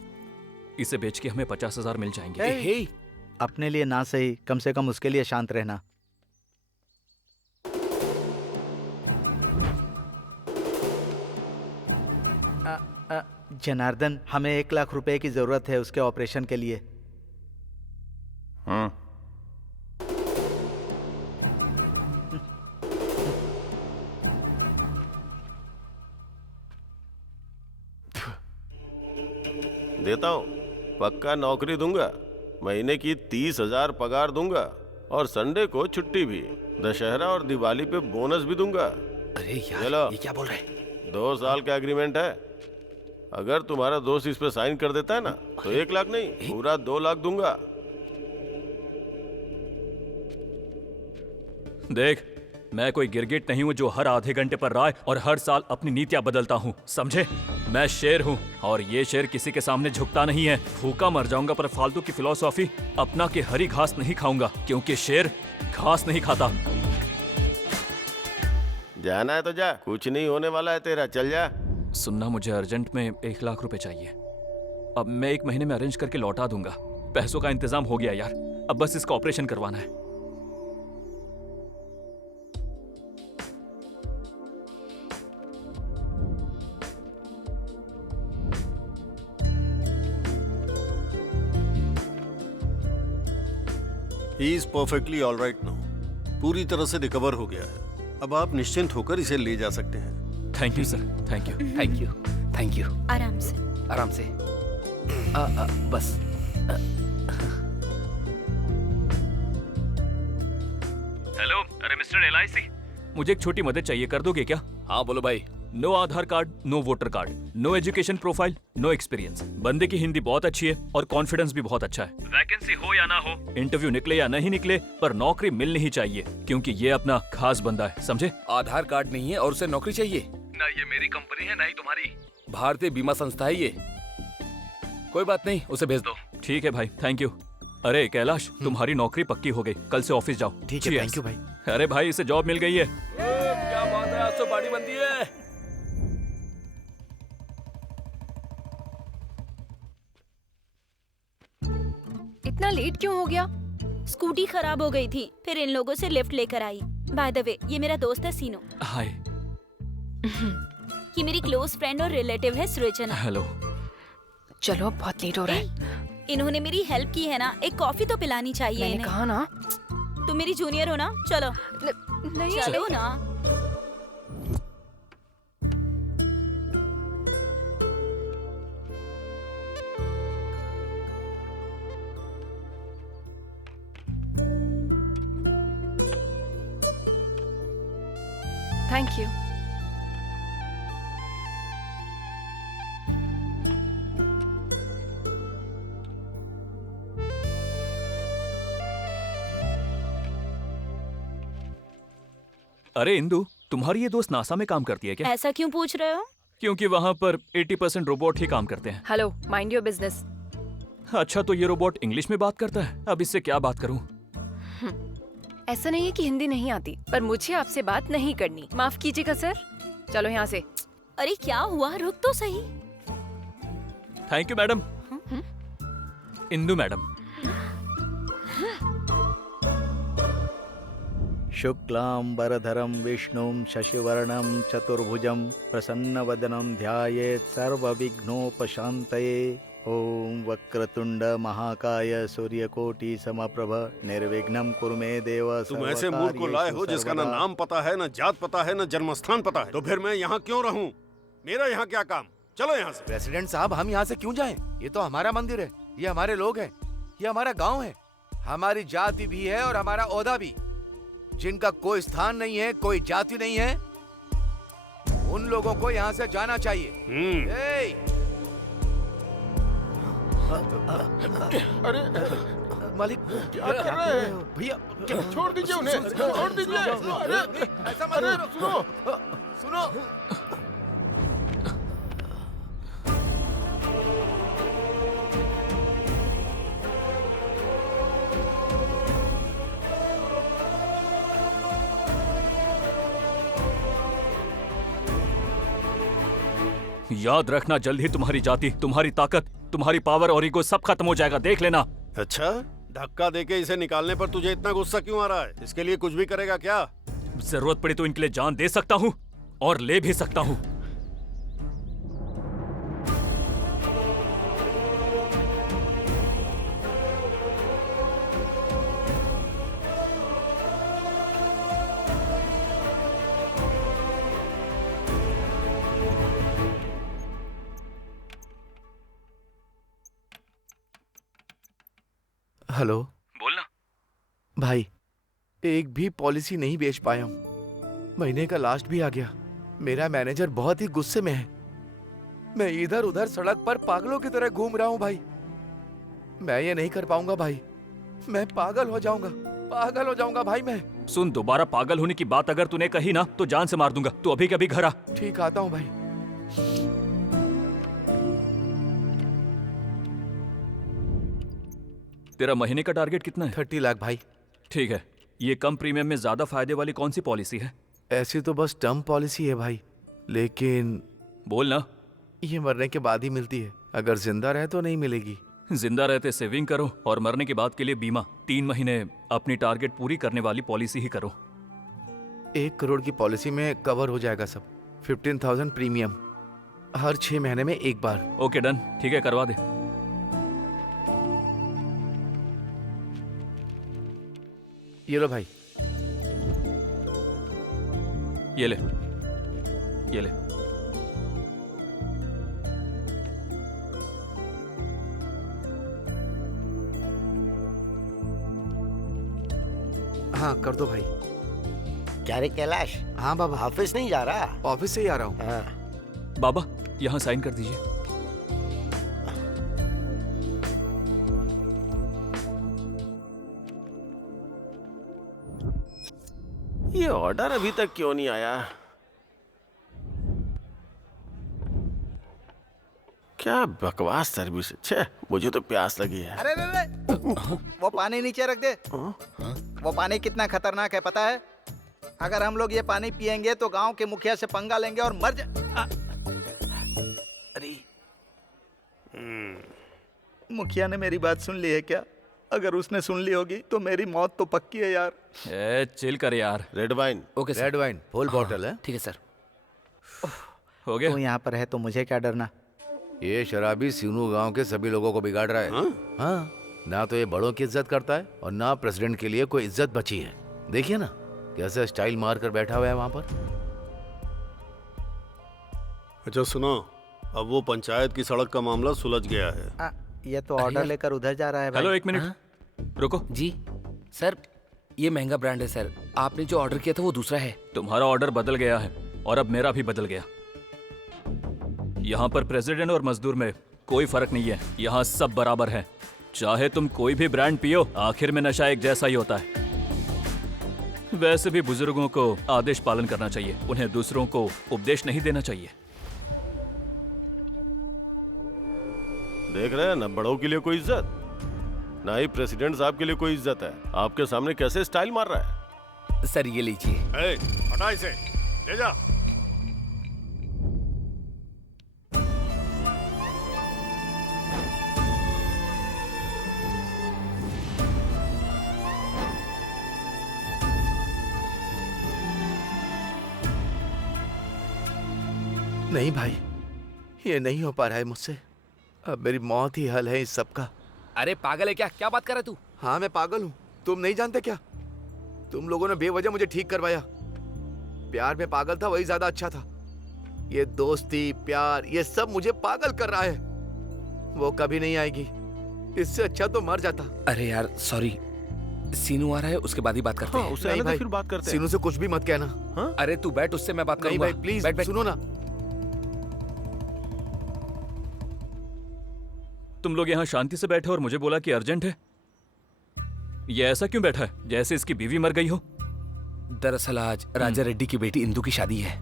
इसे बेच के हमें 50,000 मिल जाएंगे। हे, अपने लिए ना सही, कम से कम उसके लिए शांत रहना। जनार्दन, हमें 1 लाख रुपए की जरूरत है उसके ऑपरेशन के लिए। हाँ। देता हूँ, पक्का नौकरी दूंगा, महीने की 30,000 पगार दूंगा और संडे को छुट्टी भी, दशहरा और दिवाली पे बोनस भी दूंगा। अरे यार चलो। ये क्या बोल रहे हैं? 2 साल का एग्रीमेंट है। अगर तुम्हारा दोस्त इस पे साइन कर देता है ना, तो 1 लाख नहीं, पूरा 2 लाख दूंगा। देख, मैं कोई गिरगिट नहीं हूँ जो हर आधे घंटे पर राय और हर साल अपनी नीतियां बदलता हूँ, समझे? मैं शेर हूँ और ये शेर किसी के सामने झुकता नहीं है। भूखा मर जाऊंगा पर फालतू की फिलॉसफी अपना के हरी घास नहीं खाऊंगा, क्योंकि शेर घास नहीं खाता। जाना है तो जा, कुछ नहीं होने वाला है तेरा, चल जा। सुनना, मुझे अर्जेंट में 1 लाख रुपए चाहिए। अब मैं 1 महीने में अरेंज करके लौटा दूंगा। पैसों का इंतजाम हो गया यार, अब बस इसका ऑपरेशन करवाना है। He is perfectly all right now, पूरी तरह से रिकवर हो गया है। अब आप निश्चिंत होकर इसे ले जा सकते हैं। Thank you sir, thank you. Thank you, thank you. आराम से। आराम से। बस। हेलो, अरे मिस्टर LIC, मुझे एक छोटी मदद चाहिए, कर दोगे क्या? हाँ बोलो भाई। No Aadhaar card, no voter card, no education profile, no experience. बंदे की हिंदी बहुत अच्छी है और कॉन्फिडेंस भी बहुत अच्छा है। वैकेंसी हो या ना हो, इंटरव्यू निकले या नहीं निकले, पर नौकरी मिलनी ही चाहिए, क्योंकि ये अपना खास बंदा है, समझे? आधार कार्ड नहीं है और उसे नौकरी चाहिए ना? ये मेरी कंपनी है ना ही तुम्हारी, भारतीय बीमा संस्था है ये। कोई बात नहीं, उसे भेज दो। ठीक है भाई, थैंक यू। अरे कैलाश, तुम्हारी नौकरी पक्की हो गई, कल से ऑफिस जाओ। ठीक है, Cheers। थैंक यू भाई। अरे भाई, इसे जॉब मिल गई है। क्या बात है, आज तो बाड़ी बनती है। इतना लेट क्यों हो गया? स्कूटी खराब हो गई थी, फिर इन लोगों से लिफ्ट लेकर आई। बाय द वे, ये मेरा दोस्त है सीनो। हाय। ये मेरी क्लोज फ्रेंड और रिलेटिव है सृजना। हेलो। चलो, अब बहुत लेट हो रहा है। इन्होंने मेरी हेल्प की है ना, एक कॉफी तो पिलानी चाहिए मैंने इन्हें। कहा ना। तुम मेरी जूनियर हो ना, चलो नहीं चलो ना। Thank you. अरे इंदु, तुम्हारी ये दोस्त नासा में काम करती है क्या? ऐसा क्यों पूछ रहे हो? क्योंकि वहाँ पर 80% रोबोट ही काम करते हैं। Hello, mind your business. अच्छा, तो ये रोबोट इंग्लिश में बात करता है? अब इससे क्या बात करूं? ऐसा नहीं है कि हिंदी नहीं आती, पर मुझे आपसे बात नहीं करनी। माफ कीजिएगा सर, चलो यहाँ से। अरे क्या हुआ, रुक तो सही। Thank you madam. Indu madam. शुक्लां वरधरं विष्णुं शशिवर्णं चतुर्भुजं प्रसन्नवदनं ध्यायेत् सर्वविघ्नोपशान्तये। ओम वक्रतुंड महाकाय सूर्यकोटि समप्रभ निर्विघ्नं कुरु मे देव। तुम ऐसे मूर्ख को लाए हो जिसका ना नाम पता है, ना जात पता है, ना जन्मस्थान पता है, तो फिर मैं यहाँ क्यों रहूं? मेरा यहाँ क्या काम? चलो यहाँ से। प्रेसिडेंट साहब, हम यहाँ से क्यों जाएं? ये तो हमारा मंदिर है, ये हमारे लोग हैं, ये हमारा गांव है, हमारी जाति भी है और हमारा ओहदा भी। जिनका कोई स्थान नहीं है, कोई जाति नहीं है, उन लोगों को यहाँ से जाना चाहिए। अरे मालिक क्या कर रहे हैं भैया? छोड़ दीजिए उन्हें, छोड़ दीजिए। अरे ऐसा मत करो। सुनो। याद रखना, जल्द ही तुम्हारी जाति, तुम्हारी ताकत, तुम्हारी पावर और ईगो सब खत्म हो जाएगा, देख लेना। अच्छा, धक्का देके इसे निकालने पर तुझे इतना गुस्सा क्यों आ रहा है? इसके लिए कुछ भी करेगा क्या? जरूरत पड़ी तो इनके लिए जान दे सकता हूँ और ले भी सकता हूँ। हेलो। बोलना। भाई, एक भी पॉलिसी नहीं बेच पाया हूँ। महीने का लास्ट भी आ गया। मेरा मैनेजर बहुत ही गुस्से में है। मैं इधर उधर सड़क पर पागलों की तरह घूम रहा हूँ भाई। मैं ये नहीं कर पाऊंगा भाई। मैं पागल हो जाऊंगा भाई मैं। सुन, दोबारा पागल होने की बात अगर तूने कही ना तो जान से मार दूंगा। तू अभी कभी घर आ। ठीक, आता हूँ भाई। तेरा महीने का टारगेट कितना है? 30 लाख भाई। ठीक है। ये कम प्रीमियम में ज्यादा फायदे वाली कौन सी पॉलिसी है? ऐसी तो बस टर्म पॉलिसी है भाई, लेकिन बोलना। ये मरने के बाद ही मिलती है, अगर जिंदा रहे तो नहीं मिलेगी। जिंदा रहते सेविंग करो और मरने के बाद के लिए बीमा। 3 महीने अपनी टारगेट पूरी करने वाली पॉलिसी ही करो। 1 करोड़ की पॉलिसी में कवर हो जाएगा सब। 15,000 प्रीमियम, हर 6 महीने में एक बार। ओके डन, ठीक है, करवा दे। ये लो भाई। ये ले, ये ले। हाँ, कर दो भाई। क्या रे कैलाश? हाँ बाबा। ऑफिस नहीं जा रहा? ऑफिस से ही आ रहा हूँ। हाँ। बाबा, यहाँ साइन कर दीजिए। ये ऑर्डर अभी तक क्यों नहीं आया? क्या बकवास सर्विस है। छे, मुझे तो प्यास लगी है। अरे रे रे, वो पानी नीचे रख दे। वो पानी कितना खतरनाक है पता है? अगर हम लोग ये पानी पिएंगे तो गांव के मुखिया से पंगा लेंगे और मर जा। अरे मुखिया ने मेरी बात सुन ली है क्या? अगर उसने सुन ली होगी तो मेरी मौत तो पक्की है यार। चिल कर यार। Red wine. Okay sir. Red wine full bottle है। ठीक है सर। हो गया। तू यहाँ पर है तो मुझे क्या डरना। ये शराबी सीनू गांव के सभी लोगों को बिगाड़ रहा है। हाँ, ना तो ये बड़ों की इज्जत करता है और ना प्रेसिडेंट के लिए कोई इज्जत बची है। देखिए ना कैसे स्टाइल मार कर बैठा हुआ है वहां पर। अच्छा सुनो, अब वो पंचायत की सड़क का मामला सुलझ गया है। ये तो ऑर्डर लेकर उधर जा रहा है भाई। हेलो, 1 मिनट रुको। जी सर, ये महंगा ब्रांड है सर। आपने जो ऑर्डर किया था वो दूसरा है। तुम्हारा ऑर्डर बदल गया है और अब मेरा भी बदल गया। यहाँ पर प्रेसिडेंट और मजदूर में कोई फर्क नहीं है। यहाँ सब बराबर हैं। चाहे तुम कोई भी ब्रांड पियो, आखिर में नशा एक जैसा ही होता है। वैसे भी बुजुर्गों को आदेश पालन करना चाहिए, उन्हें दूसरों को उपदेश नहीं देना चाहिए। देख रहे हैं ना, बड़ों के लिए कोई इज्जत, ना ही प्रेसिडेंट साहब के लिए कोई इज्जत है। आपके सामने कैसे स्टाइल मार रहा है। सर ये लीजिए। हटा इसे, ले जा। नहीं भाई, ये नहीं हो पा रहा है मुझसे। अब मेरी मौत ही हल है इस सब का। अरे पागल है क्या? क्या बात कर रहा है तू? हाँ मैं पागल हूँ, तुम नहीं जानते क्या? तुम लोगों ने बेवजह मुझे ठीक करवाया। प्यार में पागल था वही ज्यादा अच्छा था। ये दोस्ती प्यार ये सब मुझे पागल कर रहा है। वो कभी नहीं आएगी, इससे अच्छा तो मर जाता। अरे यार सॉरी, सीनू आ रहा है, उसके बाद ही बात करते हैं। उससे नहीं आने दो, भाई, फिर बात करते हैं। सीनू से कुछ भी मत कहना। अरे तू बैठ, उससे मैं बात नहीं करूंगा। भाई प्लीज बैठ बैठ। सुनो ना। तुम लोग यहाँ शांति से बैठे और मुझे बोला कि अर्जेंट है। ये ऐसा क्यों बैठा है जैसे इसकी बीवी मर गई हो? दरअसल आज राजा रेड्डी की बेटी इंदु की शादी है।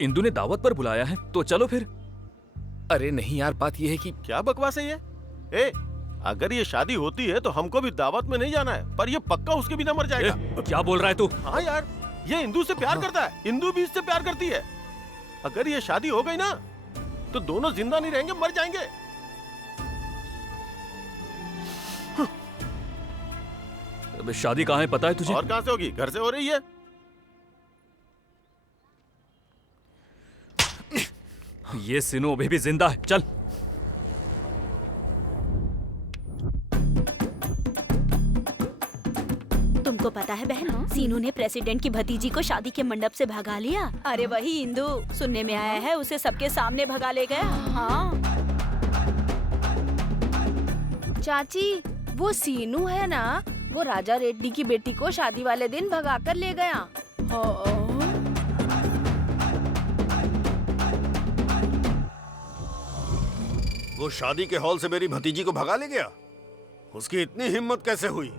इंदु ने दावत पर बुलाया है तो चलो फिर। अरे नहीं यार, बात ये है कि क्या बकवास है ये? ए, अगर ये शादी होती है तो हमको भी दावत में नहीं जाना है, पर ये पक्का उसके बिना मर जाएगा। क्या बोल रहा है तू? हाँ यार, ये इंदु से प्यार करता है, इंदु भी इससे प्यार करती है। अगर ये शादी हो गई ना तो दोनों जिंदा नहीं रहेंगे, मर जाएंगे। अब शादी कहाँ है पता है तुझे? और कहाँ से होगी? घर से हो रही है। ये सीनू अभी भी जिंदा है। चल। तुमको पता है बहन, सीनू ने प्रेसिडेंट की भतीजी को शादी के मंडप से भगा लिया। अरे वही इंदु, सुनने में आया है उसे सबके सामने भगा ले गया। हाँ चाची, वो सीनू है ना, वो राजा रेड्डी की बेटी को शादी वाले दिन भगा कर ले गया। वो शादी के हॉल से मेरी भतीजी को भगा ले गया? उसकी इतनी हिम्मत कैसे हुई?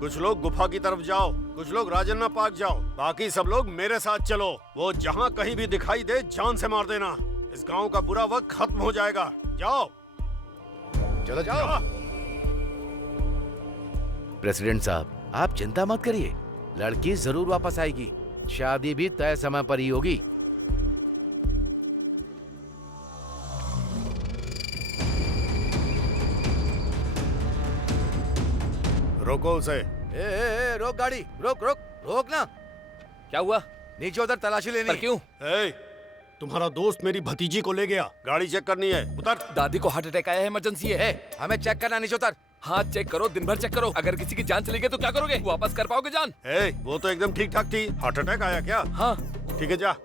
कुछ लोग गुफा की तरफ जाओ, कुछ लोग राजन्ना पार्क जाओ, बाकी सब लोग मेरे साथ चलो। वो जहाँ कहीं भी दिखाई दे जान से मार देना। इस गांव का बुरा वक्त खत्म हो जाएगा। जाओ चलो जाओ। प्रेसिडेंट साहब, आप चिंता मत करिए, लड़की जरूर वापस आएगी। शादी भी तय समय पर ही होगी। रोको उसे। रोक गाड़ी, रोक रोक रोक ना। क्या हुआ? नीचे उधर तलाशी लेनी। पर क्यों? तुम्हारा दोस्त मेरी भतीजी को ले गया, गाड़ी चेक करनी है। उतर। दादी को हार्ट अटैक आया है, इमरजेंसी है। हमें चेक करना, नीचे उतर। हाँ चेक करो, दिन भर चेक करो। अगर किसी की जान चली गई तो क्या करोगे? वापस कर पाओगे जान? वो तो एकदम ठीक ठाक थी। हार्ट अटैक आया क्या? हाँ ठीक है जा।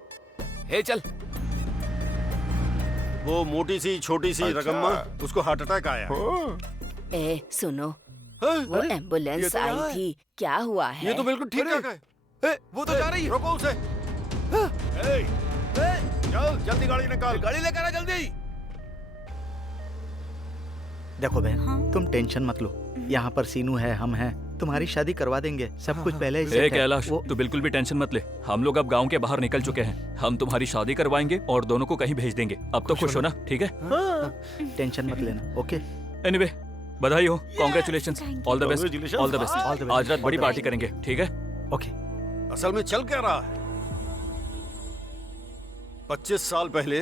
चल। वो मोटी सी छोटी सी रकम्मा, उसको हार्ट अटैक आया। ए सुनो, वो एम्बुलेंस आई थी, क्या हुआ है? ये तो बिल्कुल ठीक ठाक है। वो तो जा रही है। रोको उसे। चल जल्दी गाड़ी निकाल। गाड़ी लेकर आ जल्दी। देखो बहन, तुम टेंशन मत लो, यहाँ पर सीनू है, हम हैं, तुम्हारी शादी करवा देंगे। सब कुछ पहले ही सेट है। कैलाश, तू बिल्कुल भी टेंशन मत ले। हम लोग अब गांव के बाहर निकल चुके हैं। हम तुम्हारी शादी करवाएंगे और दोनों को कहीं भेज देंगे। अब तो खुश हो ना? ठीक है, टेंशन मत लेना। ओके एनीवे, बधाई हो, congratulations, all the best, all the best. आज रात बड़ी पार्टी करेंगे, ठीक है? ओके। असल में चल क्या रहा है? 25 साल पहले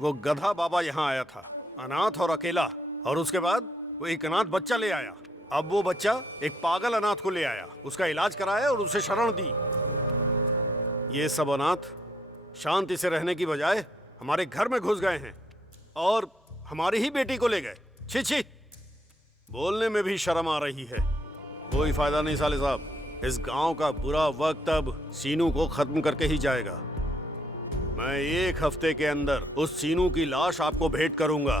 वो गधा बाबा यहाँ आया था, अनाथ और अकेला, और उसके बाद वो एक अनाथ बच्चा ले आया। अब वो बच्चा एक पागल अनाथ को ले आया, उसका इलाज कराया और उसे शरण दी। ये सब अनाथ शांति से रहने की बजाय हमारे घर में घुस गए हैं और हमारी ही बेटी को ले गए। छी छी, बोलने में भी शर्म आ रही है। कोई फायदा नहीं साले साहब, इस गांव का बुरा वक्त अब सीनू को खत्म करके ही जाएगा। मैं 1 हफ्ते के अंदर उस सीनू की लाश आपको भेंट करूंगा।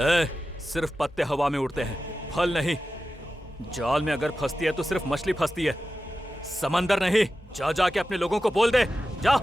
सिर्फ पत्ते हवा में उड़ते हैं, फल नहीं। जाल में अगर फंसती है तो सिर्फ मछली फंसती है, समंदर नहीं। जा जाके अपने लोगों को बोल दे, जा।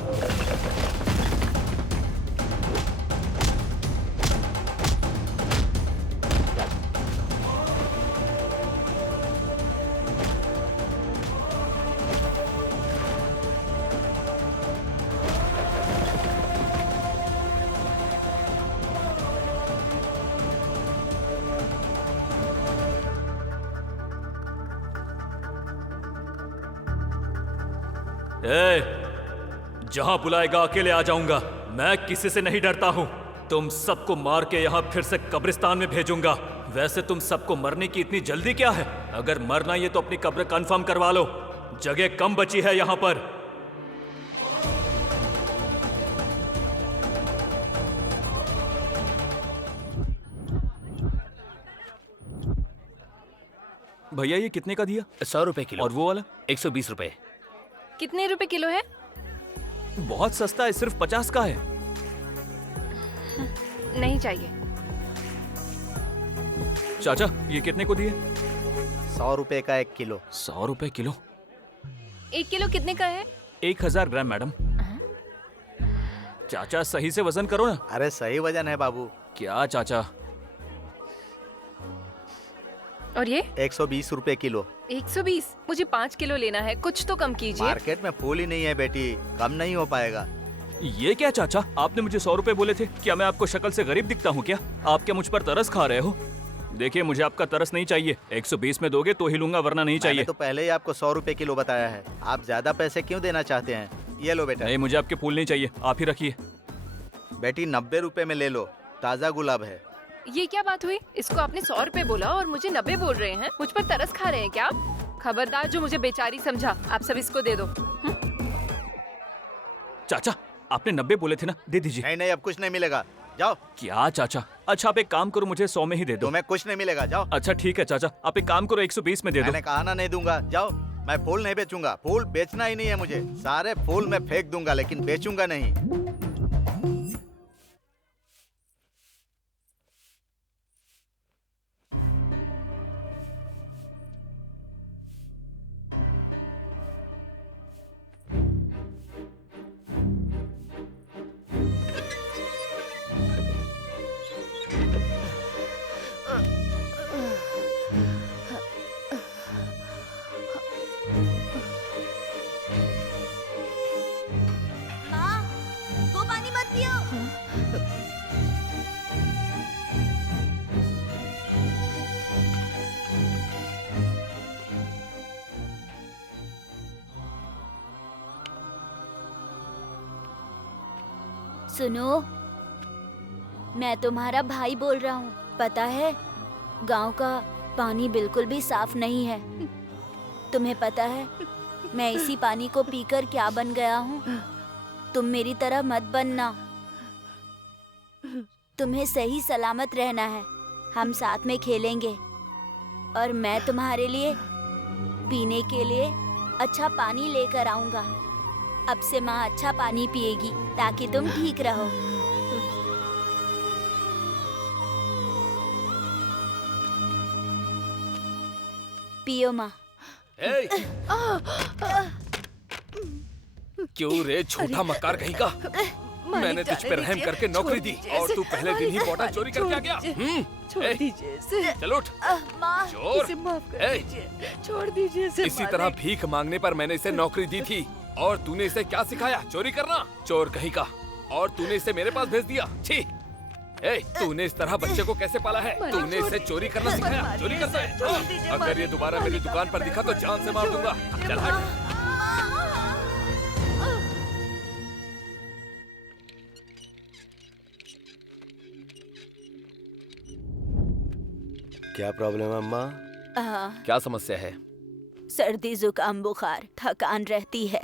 जहां बुलाएगा अकेले आ जाऊंगा। मैं किसी से नहीं डरता हूं। तुम सबको मार के यहां फिर से कब्रिस्तान में भेजूंगा। वैसे तुम सबको मरने की इतनी जल्दी क्या है? अगर मरना ये तो अपनी कब्र कंफर्म करवा लो, जगह कम बची है यहां पर। भैया ये कितने का दिया? 100 रुपए किलो। और वो वाला? 120 रुपए। कितने रुपए किलो है? बहुत सस्ता है, सिर्फ 50 का है। नहीं चाहिए। चाचा ये कितने को दिए? 100 रुपए का 1 किलो। 100 रुपए किलो? 1 किलो कितने का है? 1000 ग्राम मैडम। चाचा सही से वजन करो ना। अरे सही वजन है बाबू। क्या चाचा? और ये 120 रुपए किलो। 120? मुझे 5 किलो लेना है, कुछ तो कम कीजिए। मार्केट में फूल ही नहीं है बेटी, कम नहीं हो पाएगा। ये क्या चाचा, आपने मुझे 100 रुपए बोले थे। क्या मैं आपको शक्ल से गरीब दिखता हूँ क्या? आप क्या मुझ पर तरस खा रहे हो? देखिए मुझे आपका तरस नहीं चाहिए। 120 में दोगे तो ही लूंगा, वरना नहीं चाहिए। मैंने तो पहले ही आपको 100 रुपए किलो बताया है। आप ज्यादा पैसे क्यों देना चाहते हैं? ये लो बेटा। नहीं, मुझे आपके फूल नहीं चाहिए, आप ही रखिए। बेटी 90 रुपए में ले लो, ताजा गुलाब है। ये क्या बात हुई? इसको आपने 100 रुपए बोला और मुझे 90 बोल रहे हैं। मुझ पर तरस खा रहे हैं क्या आप? खबरदार जो मुझे बेचारी समझा। आप सब इसको दे दो। चाचा आपने 90 बोले थे ना, दे दीजिए। नहीं नहीं, अब कुछ नहीं मिलेगा, जाओ। क्या चाचा? अच्छा आप एक काम करो, मुझे 100 में ही दे दो। तुम्हें कुछ नहीं मिलेगा, जाओ। अच्छा ठीक है चाचा, आप एक काम करो, 120 में दे दो। मैंने कहा ना नहीं दूंगा, जाओ। मैं फूल नहीं बेचूंगा, फूल बेचना ही नहीं है मुझे। सारे फूल मैं फेंक दूंगा, लेकिन बेचूंगा नहीं। माँ, वो पानी मत पियो। सुनो, मैं तुम्हारा भाई बोल रहा हूँ। पता है, गांव का पानी बिल्कुल भी साफ नहीं है। तुम्हें पता है मैं इसी पानी को पीकर क्या बन गया हूँ? तुम मेरी तरह मत बनना। तुम्हें सही सलामत रहना है। हम साथ में खेलेंगे और मैं तुम्हारे लिए पीने के लिए अच्छा पानी लेकर आऊंगा। अब से माँ अच्छा पानी पिएगी ताकि तुम ठीक रहो। पियो माँ। क्यों रे छोटा मक्कार कहीं का? मैंने तुझ पे रहम करके नौकरी दी और तू पहले दिन ही बॉटल चोरी करके आ गया। छोड़ दीजिए इसे। चल उठ। माँ, चोर। इसे माफ कर दीजिए। छोड़ दीजिए इसे। इसी तरह भीख मांगने पर मैंने इसे नौकरी दी थी और तूने इसे क्या सिखाया? चोरी करना। चोर कहीं का। और तूने इसे मेरे पास भेज दिया। छी। तूने इस तरह बच्चे को कैसे पाला है? तूने इसे चोरी करना सिखाया? चोरी करता है? अगर ये दोबारा मेरी दुकान पर दिखा तो जान से मार दूंगा। चल हट। क्या प्रॉब्लम है अम्मा? क्या समस्या है? सर्दी, जुकाम, बुखार, थकान रहती है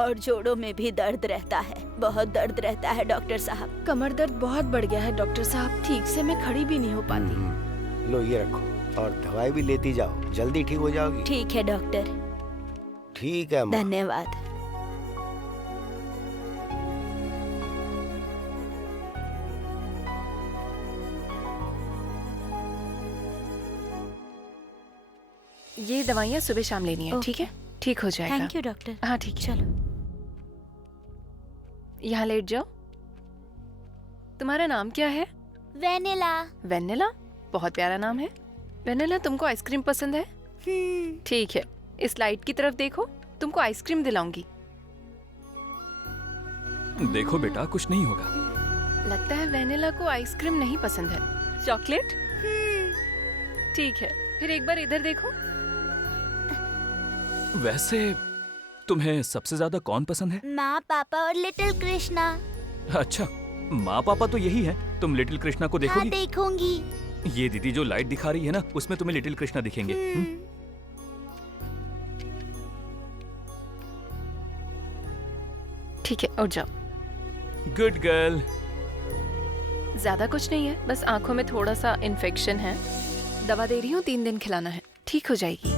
और जोड़ों में भी दर्द रहता है। बहुत दर्द रहता है डॉक्टर साहब। कमर दर्द बहुत बढ़ गया है डॉक्टर साहब, ठीक से मैं खड़ी भी नहीं हो पाती। लो ये रखो और दवाई भी लेती जाओ, जल्दी ठीक हो जाओगी। ठीक है डॉक्टर। ठीक है अम्मा। धन्यवाद। ये दवाइयाँ सुबह शाम लेनी है, ठीक है? ठीक हो जाएगा। Thank you doctor. हाँ ठीक है। चलो यहाँ लेट जाओ। तुम्हारा नाम क्या है? वेनिला। वेनिला, बहुत प्यारा नाम है। वेनिला, तुमको आइसक्रीम पसंद है? ठीक है, इस लाइट की तरफ देखो, तुमको आइसक्रीम दिलाऊंगी। देखो बेटा, कुछ नहीं होगा। लगता है वेनिला को आइसक्रीम नहीं पसंद है। चॉकलेट? ठीक है, फिर एक बार इधर देखो। वैसे तुम्हें सबसे ज्यादा कौन पसंद है? माँ, पापा और लिटिल कृष्णा। अच्छा, माँ पापा तो यही है। तुम लिटिल कृष्णा को हाँ, देखोगी? देखूंगी। ये दीदी जो लाइट दिखा रही है ना, उसमें तुम्हें लिटिल कृष्णा दिखेंगे। ठीक है, उठ जाओ। Good girl. ज्यादा कुछ नहीं है, बस आंखों में थोड़ा सा इन्फेक्शन है। दवा दे रही हूँ, 3 दिन खिलाना है, ठीक हो जाएगी।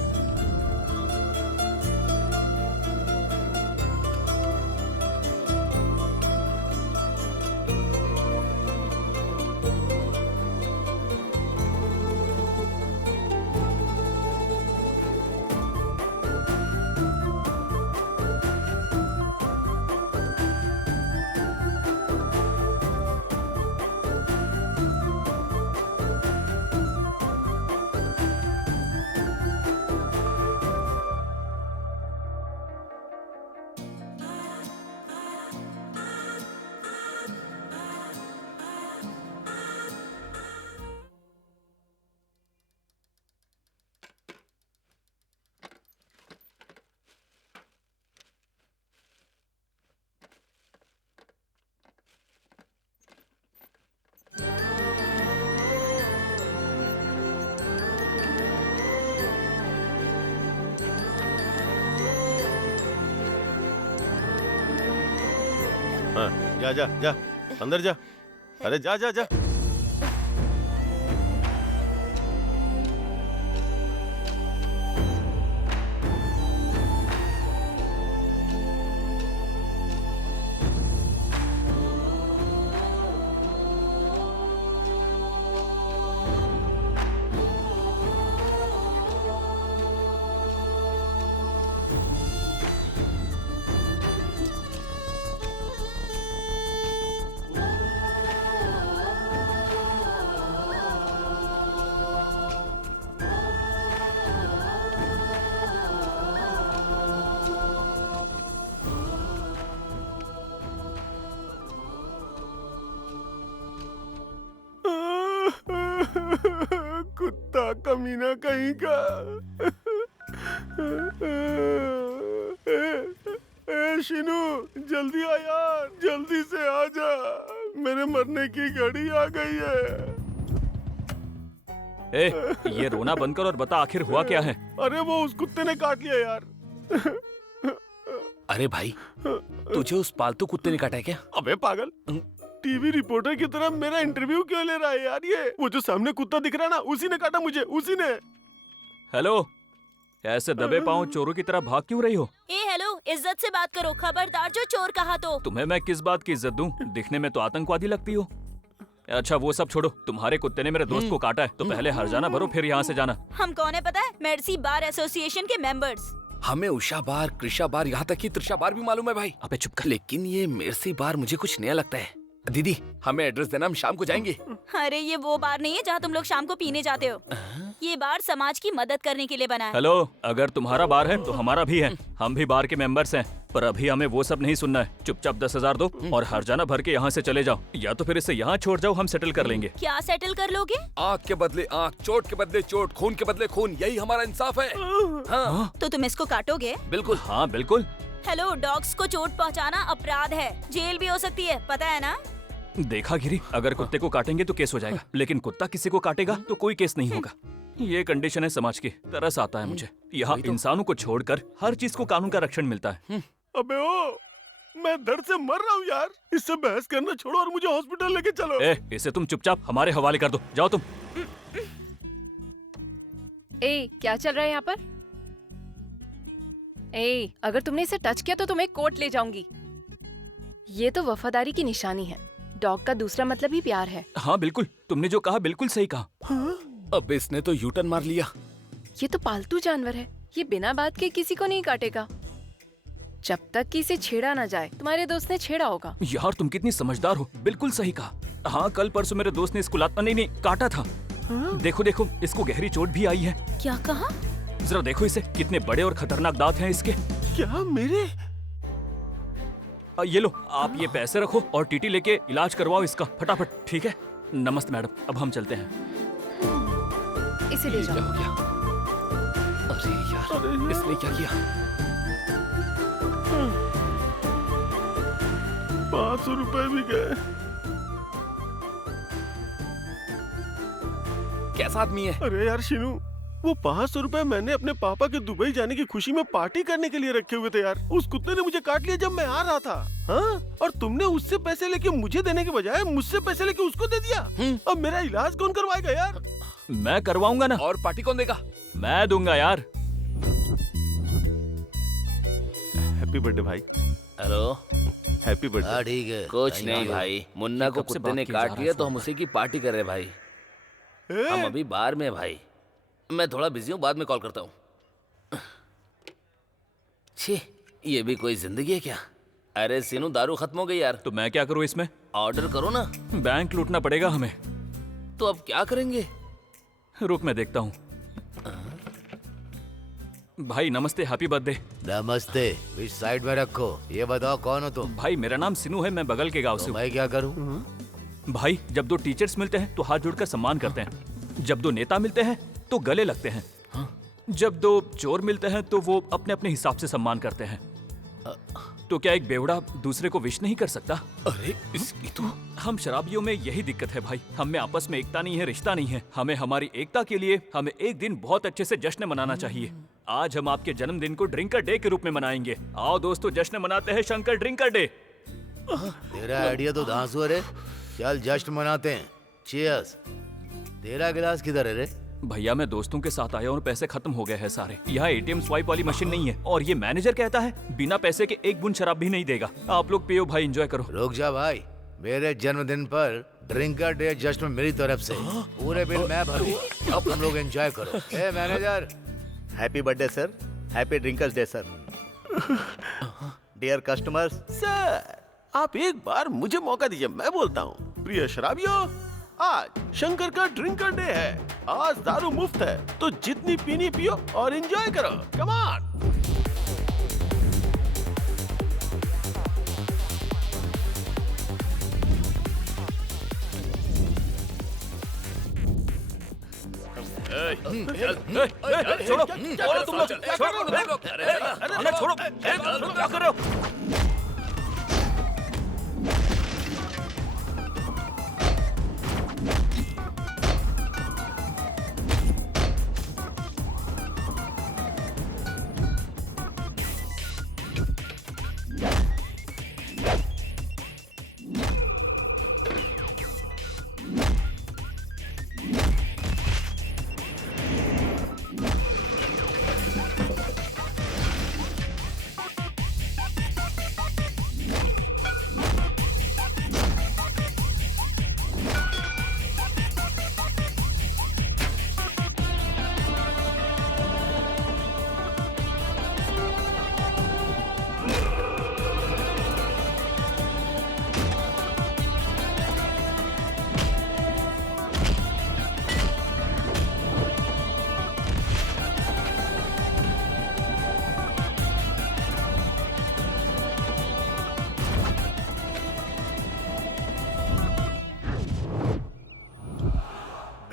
हाँ, जा जा जा, अंदर जा। अरे जा जा जा। कुत्ता कमीना कहीं का। शिनू, जल्दी आ यार, जल्दी से आ जा, मेरे मरने की घड़ी आ गई है। ये रोना बंद कर और बता आखिर हुआ क्या है? अरे वो उस कुत्ते ने काट लिया यार। अरे भाई, तुझे उस पालतू कुत्ते ने काटा है क्या? अबे पागल, टीवी रिपोर्टर की तरह मेरा इंटरव्यू क्यों ले रहा है यार? ये वो जो सामने कुत्ता दिख रहा है ना, उसी ने काटा मुझे, उसी ने। हेलो, ऐसे दबे पांव चोरों की तरह भाग क्यों रही हो? हेलो, इज्जत से बात करो, खबरदार जो चोर कहा तो। तुम्हें मैं किस बात की इज्जत दूं? दिखने में तो आतंकवादी लगती हो। अच्छा वो सब छोड़ो, तुम्हारे कुत्ते ने मेरे दोस्त को काटा है, तो पहले हर्जाना भरो, फिर यहाँ से जाना। हम कौन है पता है? मेर्सी बार एसोसिएशन के मेंबर्स। हमें उषा बार, कृषा बार, यहाँ तक कि त्रिशा बार भी मालूम है भाई। अबे चुप कर। लेकिन ये मेर्सी बार मुझे कुछ नया लगता है। दीदी, हमें एड्रेस देना, हम शाम को जाएंगे। अरे ये वो बार नहीं है जहाँ तुम लोग शाम को पीने जाते हो। ये बार समाज की मदद करने के लिए बना है। हेलो, अगर तुम्हारा बार है तो हमारा भी है, हम भी बार के मेंबर्स हैं, पर अभी हमें वो सब नहीं सुनना है। चुपचाप 10,000 दो और हर्जाना भर के यहाँ से चले जाओ, या तो फिर इसे यहाँ छोड़ जाओ, हम सेटल कर लेंगे। क्या सेटल कर लोगे? आँख के बदले आँख, चोट के बदले चोट, खून के बदले खून, यही हमारा इंसाफ है। हाँ तो तुम इसको काटोगे? बिल्कुल। हाँ बिल्कुल। हेलो, डॉग्स को चोट पहुँचाना अपराध है, जेल भी हो सकती है, पता है ना? देखा गिरी, अगर कुत्ते को काटेंगे तो केस हो जाएगा, लेकिन कुत्ता किसी को काटेगा तो कोई केस नहीं होगा। ये कंडीशन है समाज की। तरस आता है मुझे, यहाँ इंसानों को छोड़कर हर चीज को कानून का रक्षण मिलता है। अबे ओ, मैं दर्द से मर रहा हूँ यार, इससे बहस करना छोड़ो और मुझे हॉस्पिटल लेके चलो। इसे तुम चुपचाप हमारे हवाले कर दो, जाओ तुम। क्या चल रहा है यहाँ पर? अगर तुमने इसे टच किया तो तुम्हें कोर्ट ले जाऊंगी। ये तो वफादारी की निशानी है। डॉग का दूसरा मतलब ही प्यार है। हाँ बिल्कुल, तुमने जो कहा बिल्कुल सही कहा। अब इसने तो यूटर्न मार लिया। ये तो पालतू जानवर है, ये बिना बात के किसी को नहीं काटेगा जब तक कि इसे छेड़ा ना जाए। तुम्हारे दोस्त ने छेड़ा होगा। यार तुम कितनी समझदार हो, बिल्कुल सही कहा। हाँ कल परसों मेरे दोस्त ने इसको नहीं काटा था। देखो देखो इसको गहरी चोट भी आई है। क्या कहा? जरा देखो इसे, कितने बड़े और खतरनाक दांत हैं इसके। क्या मेरे? ये लो आप ये पैसे रखो और टीटी लेके इलाज करवाओ इसका फटाफट, ठीक है? नमस्ते मैडम, अब हम चलते हैं। इसे ले क्या जाओ। हो गया? अरे यार, इसने क्या किया? 500 रुपए भी गए। कैसा आदमी है? अरे यार शिनू, वो 500 रुपए मैंने अपने पापा के दुबई जाने की खुशी में पार्टी करने के लिए रखे हुए थे यार। उस कुत्ते ने मुझे काट लिया जब मैं आ रहा था। हाँ? और तुमने उससे पैसे लेके मुझे देने के बजाय मुझसे पैसे लेके उसको दे दिया। अब मेरा इलाज कौन करवाएगा यार? मैं करवाऊंगा ना। और पार्टी कौन देगा? मैं दूंगा यार। हैप्पी बर्थडे भाई। Hello, happy birthday. हाँ ठीक है। कुछ नहीं भाई, मुन्ना को कुत्ते ने काट लिया तो हम उसी की पार्टी कर रहे भाई। हम अभी बाहर में हैं भाई, मैं थोड़ा बिजी हूँ, बाद में कॉल करता हूँ। छी, ये भी कोई जिंदगी है क्या? अरे सीनू, दारू खत्म हो गई यार। तो मैं क्या करूँ इसमें? ऑर्डर करो ना। बैंक लूटना पड़ेगा हमें। तो अब क्या करेंगे? रुक मैं देखता हूँ। भाई नमस्ते, हैप्पी बर्थडे। नमस्ते, इस साइड में रखो। ये बताओ कौन हो तुम? भाई मेरा नाम सिनू है, मैं बगल के गांव से हूँ। मैं क्या करूँ? भाई जब दो टीचर्स मिलते हैं तो हाथ जोड़कर सम्मान करते हैं, जब दो नेता मिलते हैं तो गले लगते हैं, जब दो चोर मिलते हैं तो वो अपने अपने हिसाब से सम्मान करते हैं। तो क्या एक बेवड़ा दूसरे को विश नहीं कर सकता? अरे इसकी तो हम शराबियों में यही दिक्कत है भाई, हम में आपस में एकता नहीं है, रिश्ता नहीं है। हमें हमारी एकता के लिए हमें एक दिन बहुत अच्छे से जश्न मनाना चाहिए। आज हम आपके जन्मदिन को ड्रिंकर डे के रूप में मनाएंगे। आओ दोस्तों, जश्न मनाते हैं शंकर ड्रिंकर डे। तेरा आइडिया तो धांसू है रे। चल जश्न मनाते हैं। चीयर्स। तेरा गिलास किधर है रे? भैया मैं दोस्तों के साथ आया और पैसे खत्म हो गए हैं सारे। यहाँ एटीएम स्वाइप वाली मशीन नहीं है और ये मैनेजर कहता है बिना पैसे के एक बूंद शराब भी नहीं देगा। आप लोग पियो भाई, एंजॉय करो। रुक जा भाई, मेरे जन्मदिन पर ड्रिंकर डे जश्न मेरी तरफ से, पूरे बिल मैं भरूं। अब तुम लोग एंजॉय करो। ए manager, happy birthday sir. Happy drinkers day sir. Dear customers. Sir आप एक बार मुझे मौका दीजिए, मैं बोलता हूँ। प्रिय शराबियों, आज शंकर का ड्रिंकर डे है। आज दारू मुफ्त है, तो जितनी पीनी पियो और एंजॉय करो। Come on. छोड़ो, छोड़ो तुम लोग, छोड़ो, छोड़ो, क्या कर रहे हो?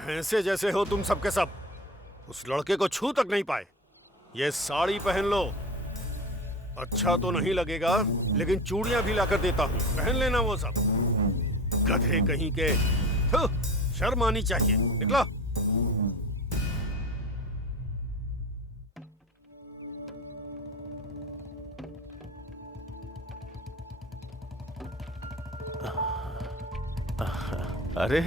भैंसे जैसे हो तुम सबके सब। उस लड़के को छू तक नहीं पाए। ये साड़ी पहन लो। अच्छा तो नहीं लगेगा, लेकिन चूड़ियां भी लाकर देता हूँ, पहन लेना वो सब। गधे कहीं के। थू, शर्म आनी चाहिए। निकलो। अरे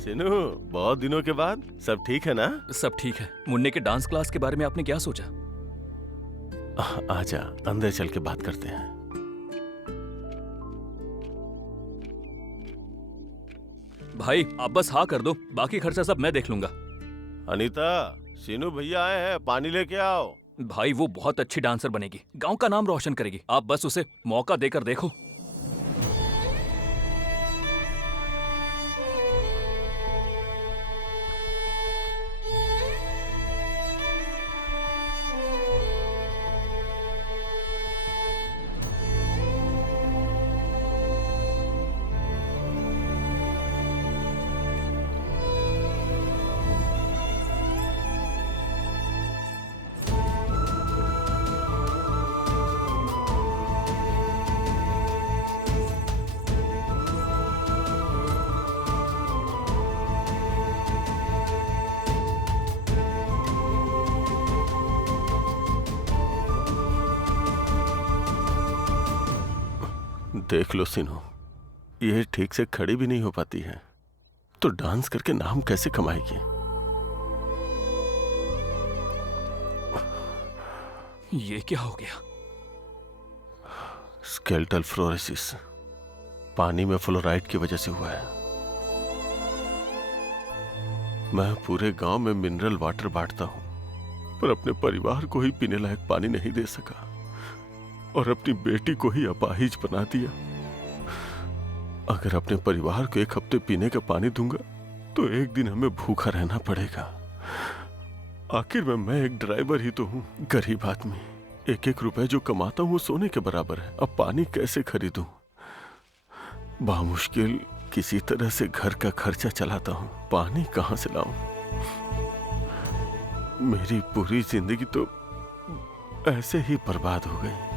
सिनू, बहुत दिनों के बाद। सब ठीक है ना? सब ठीक है। मुन्ने के डांस क्लास के बारे में आपने क्या सोचा? आजा, अंदर चल के बात करते हैं। भाई आप बस हाँ कर दो, बाकी खर्चा सब मैं देख लूंगा। अनीता सीनू भैया आए हैं, पानी लेके आओ। भाई वो बहुत अच्छी डांसर बनेगी, गांव का नाम रोशन करेगी। आप बस उसे मौका देकर देखो। देख लो सीनू, ये ठीक से खड़ी भी नहीं हो पाती है, तो डांस करके नाम कैसे कमाएगी? ये क्या हो गया? स्केलेटल फ्लोरोसिस, पानी में फ्लोराइड की वजह से हुआ है। मैं पूरे गांव में मिनरल वाटर बांटता हूं, पर अपने परिवार को ही पीने लायक पानी नहीं दे सका और अपनी बेटी को ही अपाहिज बना दिया। अगर अपने परिवार को एक हफ्ते पीने का पानी दूंगा तो एक दिन हमें भूखा रहना पड़ेगा। आखिर में मैं एक ड्राइवर ही तो हूँ, गरीब आदमी। एक एक रुपए जो कमाता हूँ वो सोने के बराबर है। अब पानी कैसे खरीदूं? बामुश्किल किसी तरह से घर का खर्चा चलाता हूँ, पानी कहाँ से लाऊं? मेरी पूरी जिंदगी तो ऐसे ही बर्बाद हो गई।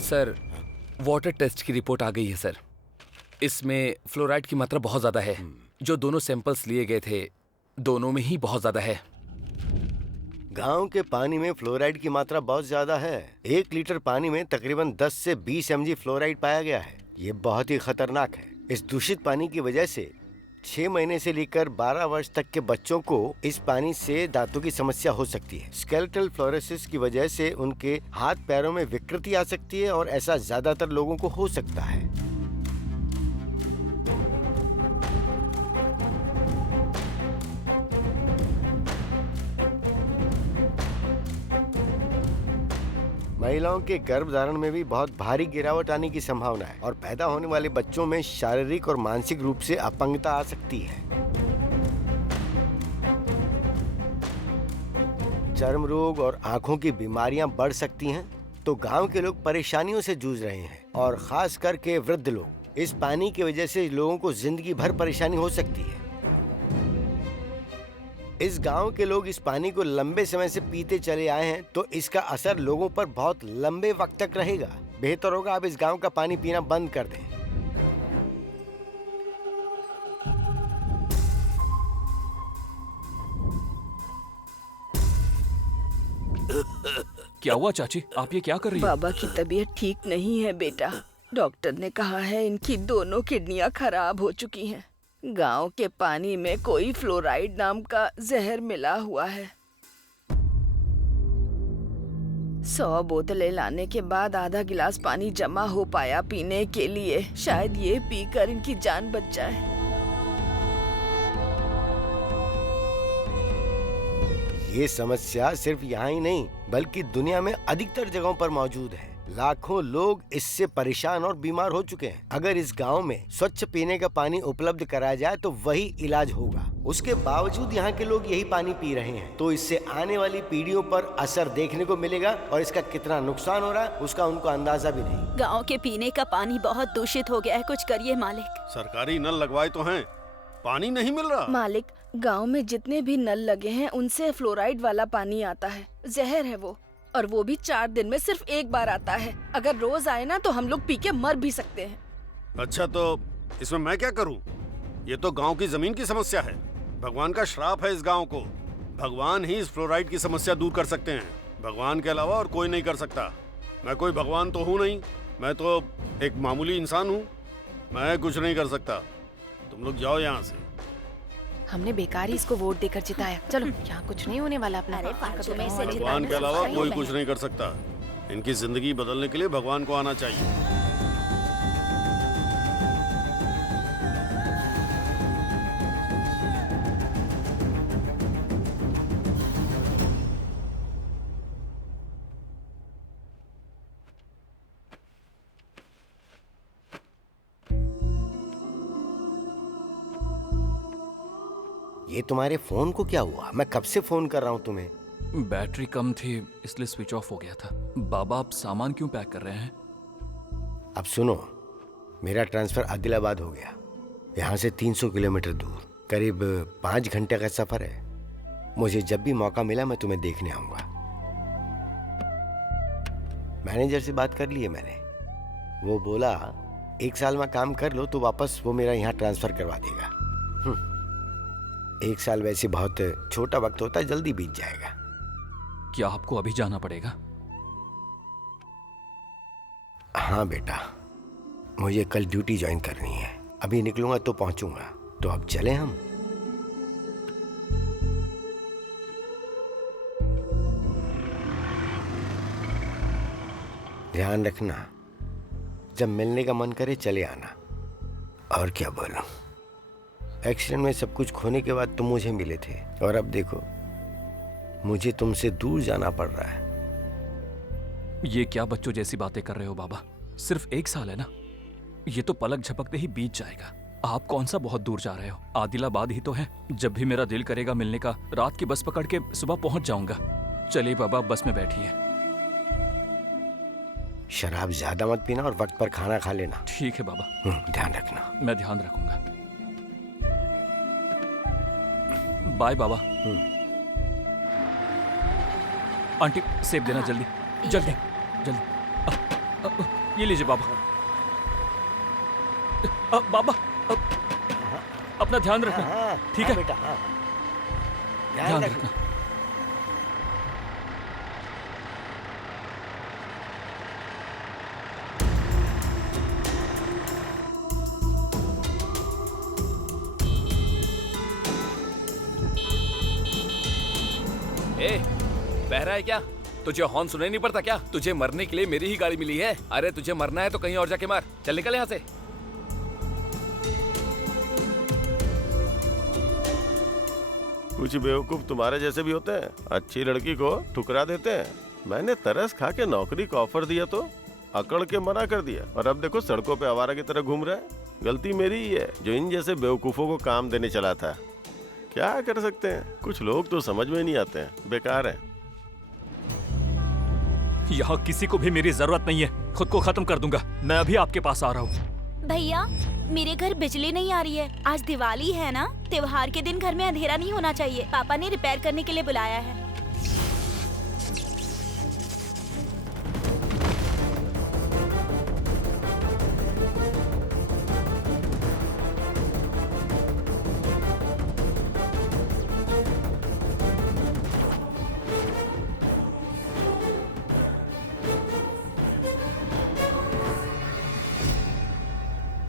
सर, वाटर टेस्ट की रिपोर्ट आ गई है सर। इसमें फ्लोराइड की मात्रा बहुत ज्यादा है। जो दोनों सैंपल्स लिए गए थे, दोनों में ही बहुत ज्यादा है। गांव के पानी में फ्लोराइड की मात्रा बहुत ज्यादा है। 1 लीटर पानी में तकरीबन 10 से 20 mg फ्लोराइड पाया गया है। ये बहुत ही खतरनाक है। इस दूषित पानी की वजह से 6 महीने से लेकर 12 वर्ष तक के बच्चों को इस पानी से दांतों की समस्या हो सकती है। स्केलेटल फ्लोरोसिस की वजह से उनके हाथ पैरों में विकृति आ सकती है और ऐसा ज्यादातर लोगों को हो सकता है। महिलाओं के गर्भधारण में भी बहुत भारी गिरावट आने की संभावना है और पैदा होने वाले बच्चों में शारीरिक और मानसिक रूप से अपंगता आ सकती है। चर्म रोग और आंखों की बीमारियां बढ़ सकती हैं। तो गांव के लोग परेशानियों से जूझ रहे हैं और खास करके वृद्ध लोग। इस पानी की वजह से लोगों को जिंदगी भर परेशानी हो सकती है। इस गांव के लोग इस पानी को लंबे समय से पीते चले आए हैं, तो इसका असर लोगों पर बहुत लंबे वक्त तक रहेगा। बेहतर होगा आप इस गांव का पानी पीना बंद कर दें। क्या हुआ चाची? आप ये क्या कर रही हो? बाबा की तबीयत ठीक नहीं है बेटा। डॉक्टर ने कहा है इनकी दोनों किडनियां खराब हो चुकी हैं। गांव के पानी में कोई फ्लोराइड नाम का जहर मिला हुआ है। 100 बोतलें लाने के बाद आधा गिलास पानी जमा हो पाया पीने के लिए। शायद ये पीकर इनकी जान बच जाए। ये समस्या सिर्फ यहाँ ही नहीं बल्कि दुनिया में अधिकतर जगहों पर मौजूद है। लाखों लोग इससे परेशान और बीमार हो चुके हैं। अगर इस गांव में स्वच्छ पीने का पानी उपलब्ध कराया जाए तो वही इलाज होगा। उसके बावजूद यहाँ के लोग यही पानी पी रहे हैं। तो इससे आने वाली पीढ़ियों पर असर देखने को मिलेगा और इसका कितना नुकसान हो रहा है उसका उनको अंदाजा भी नहीं। गाँव के पीने का पानी बहुत दूषित हो गया है। कुछ करिए मालिक। सरकारी नल लगवाए तो हैं, पानी नहीं मिल रहा। मालिक, गांव में जितने भी नल लगे हैं उनसे फ्लोराइड वाला पानी आता है। जहर है वो, और वो भी 4 दिन में सिर्फ 1 बार आता है। अगर रोज आए ना तो हम लोग पी के मर भी सकते हैं। अच्छा, तो इसमें मैं क्या करूं? ये तो गांव की जमीन की समस्या है। भगवान का श्राप है इस गांव को। भगवान ही इस फ्लोराइड की समस्या दूर कर सकते हैं। भगवान के अलावा और कोई नहीं कर सकता। मैं कोई भगवान तो हूँ नहीं, मैं तो एक मामूली इंसान हूँ। मैं कुछ नहीं कर सकता। तुम लोग जाओ यहाँ से। हमने बेकार ही इसको वोट देकर जिताया। चलो, यहाँ कुछ नहीं होने वाला अपना। भगवान के अलावा कोई कुछ नहीं कर सकता। इनकी जिंदगी बदलने के लिए भगवान को आना चाहिए। ये तुम्हारे फोन को क्या हुआ? मैं कब से फोन कर रहा हूँ तुम्हें। बैटरी कम थी इसलिए स्विच ऑफ हो गया था। बाबा आप सामान क्यों पैक कर रहे हैं? अब सुनो, मेरा ट्रांसफर आदिलाबाद हो गया। यहाँ से 300 किलोमीटर दूर, करीब 5 घंटे का सफर है। मुझे जब भी मौका मिला मैं तुम्हें देखने आऊंगा। मैनेजर से बात कर ली है मैंने। वो बोला 1 साल में काम कर लो तो वापस वो मेरा यहाँ ट्रांसफर करवा देगा। 1 साल वैसे बहुत छोटा वक्त होता है, जल्दी बीत जाएगा। क्या आपको अभी जाना पड़ेगा? हाँ बेटा, मुझे कल ड्यूटी ज्वाइन करनी है। अभी निकलूंगा तो पहुंचूंगा। तो अब चले हम। ध्यान रखना, जब मिलने का मन करे चले आना। और क्या बोलूं, एक्सीडेंट में सब कुछ खोने के बाद तुम मुझे मिले थे और अब देखो मुझे तुमसे दूर जाना पड़ रहा है। ये क्या बच्चों जैसी बातें कर रहे हो बाबा? सिर्फ 1 साल है ना, ये तो पलक झपकते ही बीत जाएगा। आप कौन सा बहुत दूर जा रहे हो? आदिलाबाद ही तो है। जब भी मेरा दिल करेगा मिलने का, रात की बस पकड़ के सुबह पहुंच जाऊंगा। चलिए बाबा, बस में बैठिए। शराब ज्यादा मत पीना और वक्त पर खाना खा लेना। ठीक है बाबा। ध्यान रखना। मैं ध्यान रखूंगा। बाय बाबा। आंटी सेब देना जल्दी जल्दी जल्दी। ये लीजिए बाबा। बाबा अपना ध्यान रखना, ठीक है बेटा? ध्यान रखना। बहरा है क्या? तुझे हॉर्न सुनाई नहीं पड़ता क्या? तुझे मरने के लिए मेरी ही गाड़ी मिली है। अरे तुझे मरना है तो कहीं और जाके मार। चल निकल यहाँ से। कुछ बेवकूफ तुम्हारे जैसे भी होते हैं, अच्छी लड़की को ठुकरा देते हैं। मैंने तरस खा के नौकरी का ऑफर दिया तो अकड़ के मना कर दिया, और अब देखो सड़कों पे आवारा की तरह घूम रहा है। गलती मेरी ही है जो इन जैसे बेवकूफों को काम देने चला था। क्या कर सकते हैं, कुछ लोग तो समझ में नहीं आते हैं, बेकार है। यहाँ किसी को भी मेरी जरूरत नहीं है। खुद को खत्म कर दूंगा। मैं अभी आपके पास आ रहा हूँ। भैया, मेरे घर बिजली नहीं आ रही है। आज दिवाली है ना, त्योहार के दिन घर में अंधेरा नहीं होना चाहिए। पापा ने रिपेयर करने के लिए बुलाया है।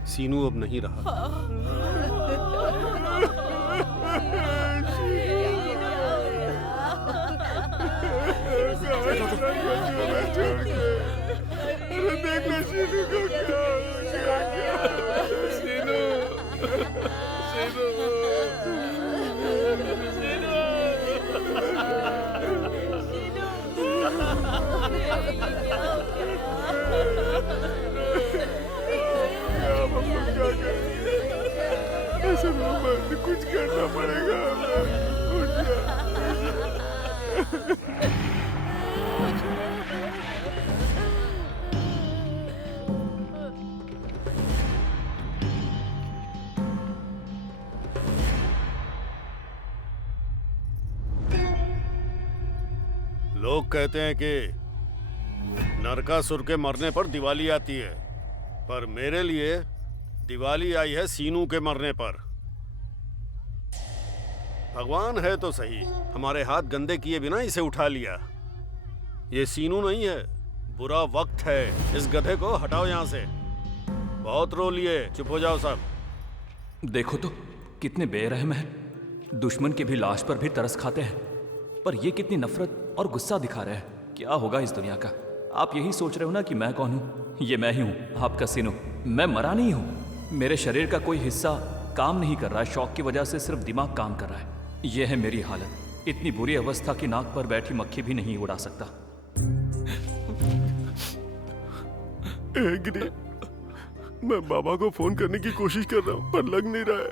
सीनू अब नहीं रहा। देखना सीनू को क्या सीनू ऐसे कुछ करना पड़ेगा। लोग कहते हैं कि नरकासुर के मरने पर दिवाली आती है, पर मेरे लिए दिवाली आई है सीनू के मरने पर। भगवान है तो सही, हमारे हाथ गंदे किए बिना इसे उठा लिया। ये सीनू नहीं है, बुरा वक्त है। इस गधे को हटाओ यहाँ से। बहुत रो लिए, चुप हो जाओ सब। देखो तो कितने बेरहम हैं। दुश्मन की भी लाश पर भी तरस खाते हैं, पर ये कितनी नफरत और गुस्सा दिखा रहे हैं। क्या होगा इस दुनिया का? आप यही सोच रहे हो ना कि मैं कौन हूँ? ये मैं ही हूँ, आपका सीनू। मैं मरा नहीं हूँ, मेरे शरीर का कोई हिस्सा काम नहीं कर रहा है। शौक की वजह से सिर्फ दिमाग काम कर रहा है। ये है मेरी हालत। इतनी बुरी अवस्था कि नाक पर बैठी मक्खी भी नहीं उड़ा सकता। गिरी, मैं बाबा को फोन करने की कोशिश कर रहा हूँ पर लग नहीं रहा है।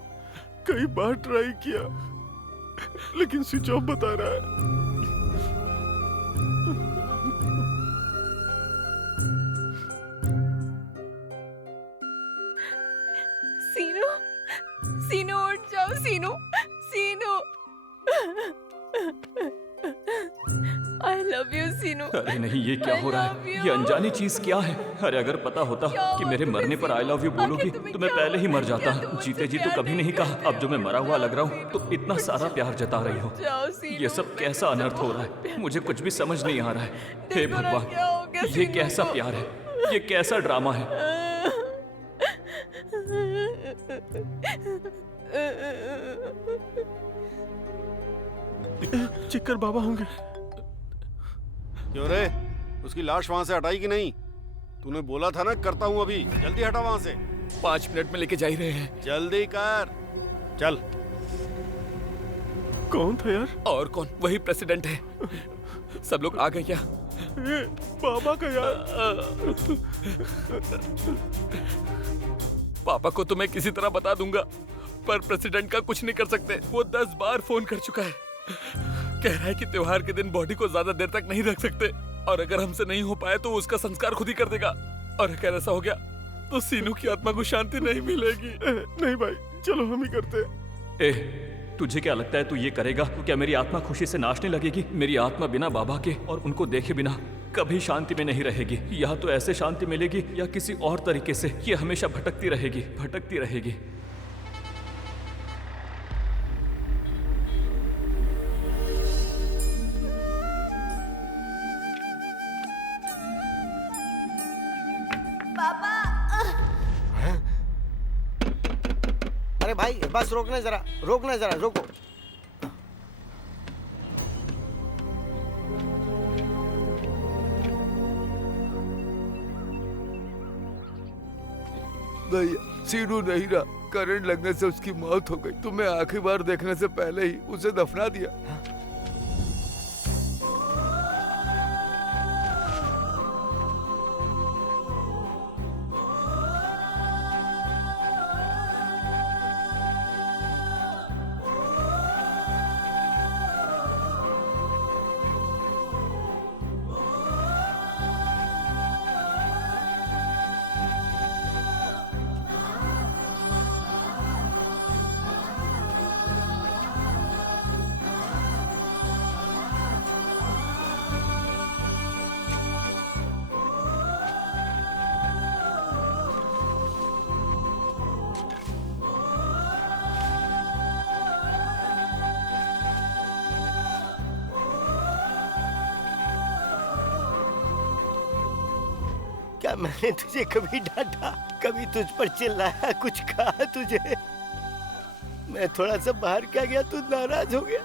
कई बार ट्राई किया लेकिन स्विच ऑफ बता रहा है। सीनू, सीनू उठ जाओ। सीनू, सीनू। आई लव यू सीनू। अरे नहीं, ये क्या हो रहा है? ये अनजानी चीज क्या है? अरे अगर पता होता कि मेरे मरने पर आई लव यू बोलोगी तो मैं पहले ही मर जाता। जीते जी तो कभी नहीं कहा, अब जो मैं मरा हुआ लग रहा हूँ तो इतना सारा प्यार जता रही हो। ये सब कैसा अनर्थ हो रहा है? मुझे कुछ भी समझ नहीं आ रहा है। हे भगवान, ये कैसा प्यार है? ये कैसा ड्रामा है? चिक्कर बाबा होंगे। क्यों रे, उसकी लाश वहां से हटाई कि नहीं? तूने बोला था ना करता हूँ अभी। जल्दी हटा वहां से। 5 मिनट में लेके जा ही रहे हैं। जल्दी कर, चल। कौन था यार? और कौन? वही प्रेसिडेंट है। सब लोग आ गए क्या? बाबा का यार। पापा को तो मैं किसी तरह बता दूंगा, पर प्रेसिडेंट का कुछ नहीं कर सकते। वो 10 बार फोन कर चुका है। कह रहा है कि त्योहार के दिन बॉडी को ज्यादा देर तक नहीं रख सकते, और अगर हमसे नहीं हो पाए तो उसका संस्कार खुद ही कर देगा। और अगर ऐसा हो गया तो सीनू की आत्मा को शांति नहीं मिलेगी। नहीं भाई, चलो हम ही करते। तुझे क्या लगता है तू ये करेगा तो क्या मेरी आत्मा खुशी से नाचने लगेगी? मेरी आत्मा बिना बाबा के और उनको देखे बिना कभी शांति में नहीं रहेगी। या तो ऐसे शांति मिलेगी या किसी और तरीके से ये हमेशा भटकती रहेगी, भटकती रहेगी। पापा। अरे भाई बस रोकना जरा, रोकना जरा, रोको। भैया, सीनू नहीं रहा। करंट लगने से उसकी मौत हो गई। तुम्हें आखिरी बार देखने से पहले ही उसे दफना दिया। क्या मैंने तुझे कभी डांटा, कभी तुझ पर चिल्लाया, कुछ कहा तुझे? मैं थोड़ा सा बाहर क्या गया तू नाराज हो गया?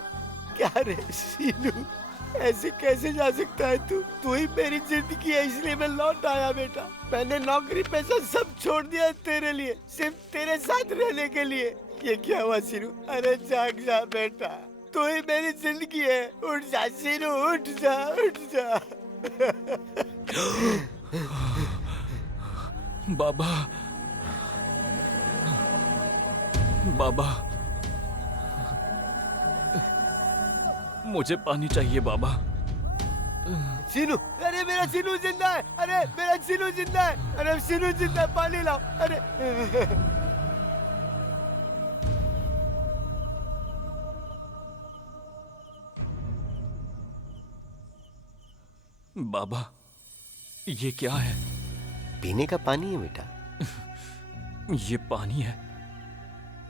क्या रे सीनू, ऐसे कैसे जा सकता है तू? तू ही मेरी जिंदगी है, इसलिए मैं लौट आया बेटा। मैंने नौकरी पैसा सब छोड़ दिया है तेरे लिए, सिर्फ तेरे साथ रहने के लिए। ये क्या हुआ सीनू? अरे जाग जा बेटा, तू ही मेरी जिंदगी है। उठ जा सीनू, उठ जा, उठ जा। बाबा, बाबा, मुझे पानी चाहिए बाबा। सीनू, अरे मेरा सीनू जिंदा है, अरे मेरा सीनू जिंदा है, अरे सीनू जिंदा है, पानी लाओ। अरे बाबा, ये क्या है? पीने का पानी है बेटा। ये पानी है?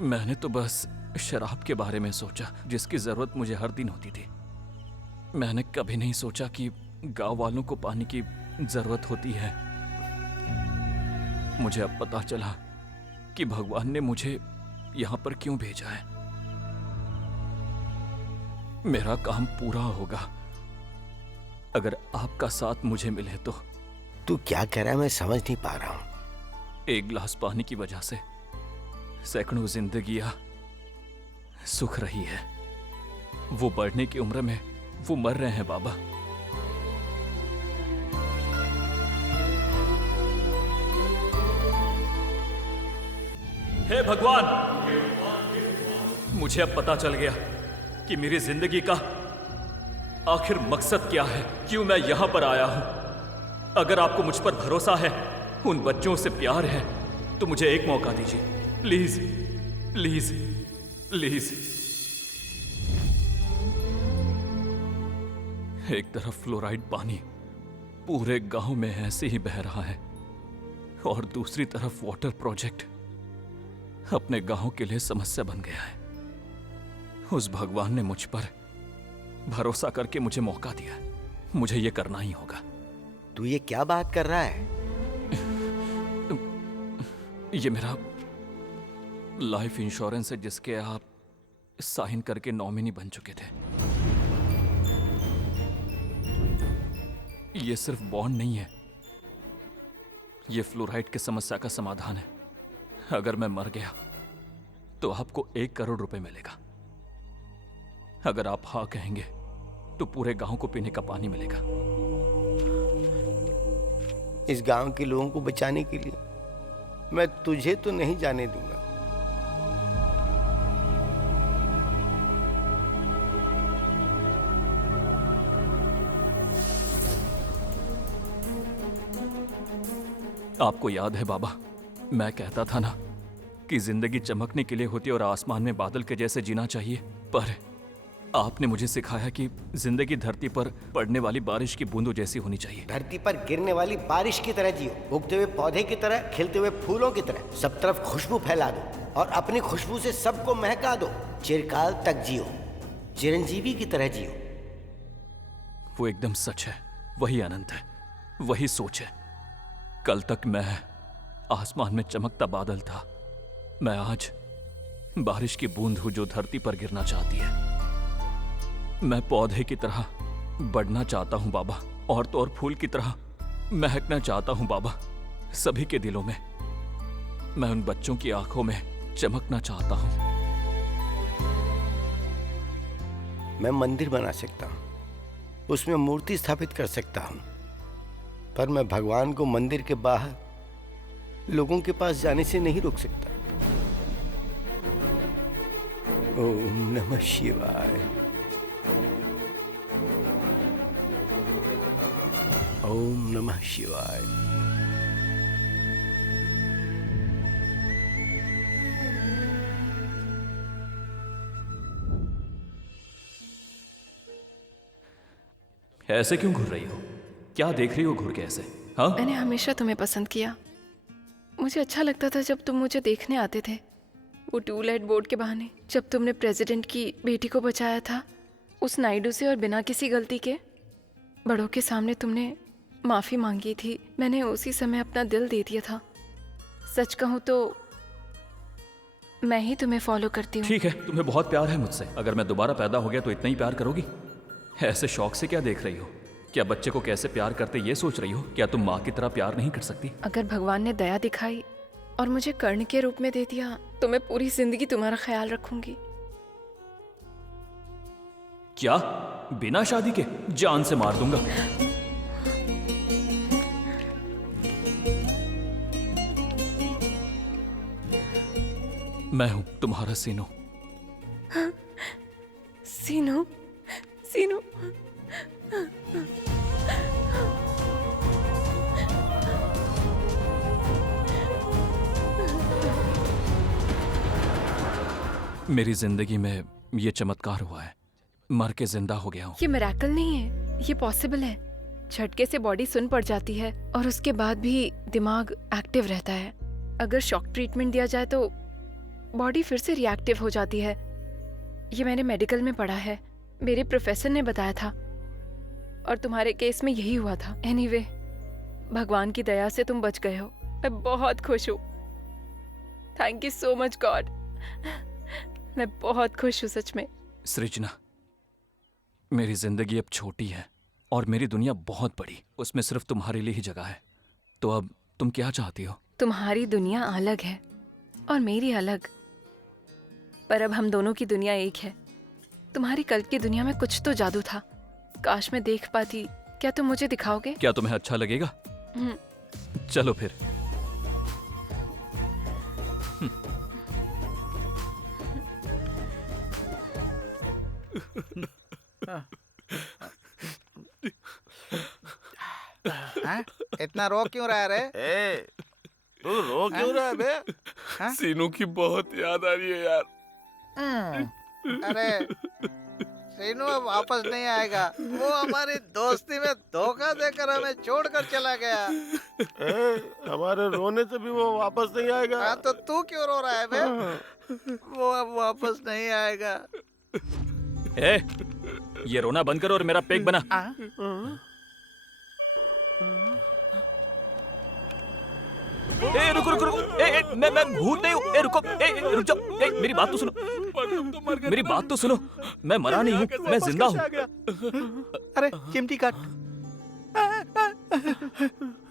मैंने तो बस शराब के बारे में सोचा, जिसकी जरूरत मुझे हर दिन होती थी। मैंने कभी नहीं सोचा कि गांव वालों को पानी की जरूरत होती है। मुझे अब पता चला कि भगवान ने मुझे यहाँ पर क्यों भेजा है। मेरा काम पूरा होगा अगर आपका साथ मुझे मिले तो। तू क्या कह रहा है मैं समझ नहीं पा रहा हूँ। एक गिलास पानी की वजह से सैकड़ों जिंदगियां सुख रही है। वो बढ़ने की उम्र में वो मर रहे हैं बाबा। हे भगवान, मुझे अब पता चल गया कि मेरी जिंदगी का आखिर मकसद क्या है, क्यों मैं यहां पर आया हूं। अगर आपको मुझ पर भरोसा है, उन बच्चों से प्यार है, तो मुझे एक मौका दीजिए, प्लीज प्लीज प्लीज। एक तरफ फ्लोराइड पानी पूरे गांव में ऐसे ही बह रहा है और दूसरी तरफ वाटर प्रोजेक्ट अपने गांव के लिए समस्या बन गया है। उस भगवान ने मुझ पर भरोसा करके मुझे मौका दिया, मुझे ये करना ही होगा। तू ये क्या बात कर रहा है? ये मेरा लाइफ इंश्योरेंस है जिसके आप साइन करके नॉमिनी बन चुके थे। ये सिर्फ बॉन्ड नहीं है, ये फ्लोराइड की समस्या का समाधान है। अगर मैं मर गया तो आपको 1 करोड़ रुपए मिलेगा। अगर आप हाँ कहेंगे तो पूरे गांव को पीने का पानी मिलेगा। इस गांव के लोगों को बचाने के लिए मैं तुझे तो नहीं जाने दूंगा। आपको याद है बाबा, मैं कहता था ना कि जिंदगी चमकने के लिए होती है और आसमान में बादल के जैसे जीना चाहिए। पर आपने मुझे सिखाया कि जिंदगी धरती पर पड़ने वाली बारिश की बूंदों जैसी होनी चाहिए। धरती पर गिरने वाली बारिश की तरह जियो, उगते हुए पौधे की तरह, खिलते हुए फूलों की तरह। सब तरफ खुशबू फैला दो और अपनी खुशबू से सबको महका दो। चिरकाल तक जियो, चिरंजीवी की तरह जियो। वो एकदम सच है, वही अनंत है, वही सोच है। कल तक मैं आसमान में चमकता बादल था, मैं आज बारिश की बूंद हूं जो धरती पर गिरना चाहती है। मैं पौधे की तरह बढ़ना चाहता हूं बाबा, और तो और फूल की तरह महकना चाहता हूं बाबा, सभी के दिलों में। मैं उन बच्चों की आंखों में चमकना चाहता हूं। मैं मंदिर बना सकता हूं, उसमें मूर्ति स्थापित कर सकता हूं, पर मैं भगवान को मंदिर के बाहर लोगों के पास जाने से नहीं रोक सकता। ओम नमः शिवाय, ओम नमः शिवाय। ऐसे क्यों घूर रही हो? क्या देख रही हो घूर के ऐसे? हाँ, मैंने हमेशा तुम्हें पसंद किया। मुझे अच्छा लगता था जब तुम मुझे देखने आते थे, वो टूलेट बोर्ड के बहाने। जब तुमने प्रेसिडेंट की बेटी को बचाया था उस नायडू से, और बिना किसी गलती के बड़ों के सामने तुमने माफ़ी मांगी थी, मैंने उसी समय अपना दिल दे दिया था। सच कहूँ तो मैं ही तुम्हें फॉलो करती हूँ। ठीक है, तुम्हें बहुत प्यार है मुझसे। अगर मैं दोबारा पैदा हो गया तो इतना ही प्यार करोगी? ऐसे शौक से क्या देख रही हो? क्या बच्चे को कैसे प्यार करते ये सोच रही हो? क्या तुम माँ की तरह प्यार नहीं कर सकती? अगर भगवान ने दया दिखाई और मुझे कर्ण के रूप में दे दिया तो मैं पूरी जिंदगी तुम्हारा ख्याल रखूंगी। क्या? बिना शादी के? जान से मार दूंगा। मैं हूं तुम्हारा सीनू। सीनू, सीनू। मेरी जिंदगी में ये चमत्कार हुआ है, मर के जिंदा हो गया हूँ। ये मिरेकल नहीं है, ये पॉसिबल है। झटके से बॉडी सुन पड़ जाती है और उसके बाद भी दिमाग एक्टिव रहता है। अगर शॉक ट्रीटमेंट दिया जाए तो बॉडी फिर से रिएक्टिव हो जाती है। ये मैंने मेडिकल में पढ़ा है, मेरे प्रोफेसर ने बताया था, और तुम्हारे केस में यही हुआ था। एनीवे, भगवान की दया से तुम बच गए हो। मैं बहुत खुश हूँ। Thank you so much God. मैं बहुत खुश हूँ सच में। सृजना, मेरी जिंदगी अब छोटी है और मेरी दुनिया बहुत बड़ी, उसमें सिर्फ तुम्हारे लिए ही जगह है। तो अब तुम क्या चाहती हो? तुम्हारी दुनिया अलग है और मेरी अलग, पर अब हम दोनों की दुनिया एक है। तुम्हारी कल की दुनिया में कुछ तो जादू था, काश मैं देख पाती। क्या तुम मुझे दिखाओगे? क्या तुम्हें अच्छा लगेगा? चलो फिर। इतना रो क्यों रहा है रे? तू रो क्यों रहा है बे? सीनू की बहुत याद आ रही है यार। अरे सीनू अब वापस नहीं आएगा। वो हमारी दोस्ती में धोखा देकर हमें छोड़कर चला गया। हमारे रोने से भी वो वापस नहीं आएगा। हाँ, तो तू क्यों रो रहा है बे? वो अब वापस नहीं आएगा। ये रोना बंद करो और मेरा पेक बना। रुको रुको रुको। मैं भूत नहीं हूँ। रुको, रुक जाओ। मेरी बात तो सुनो। मेरी बात तो सुनो। मैं मरा नहीं हूँ, मैं जिंदा हूँ। अरे चिमटी काट।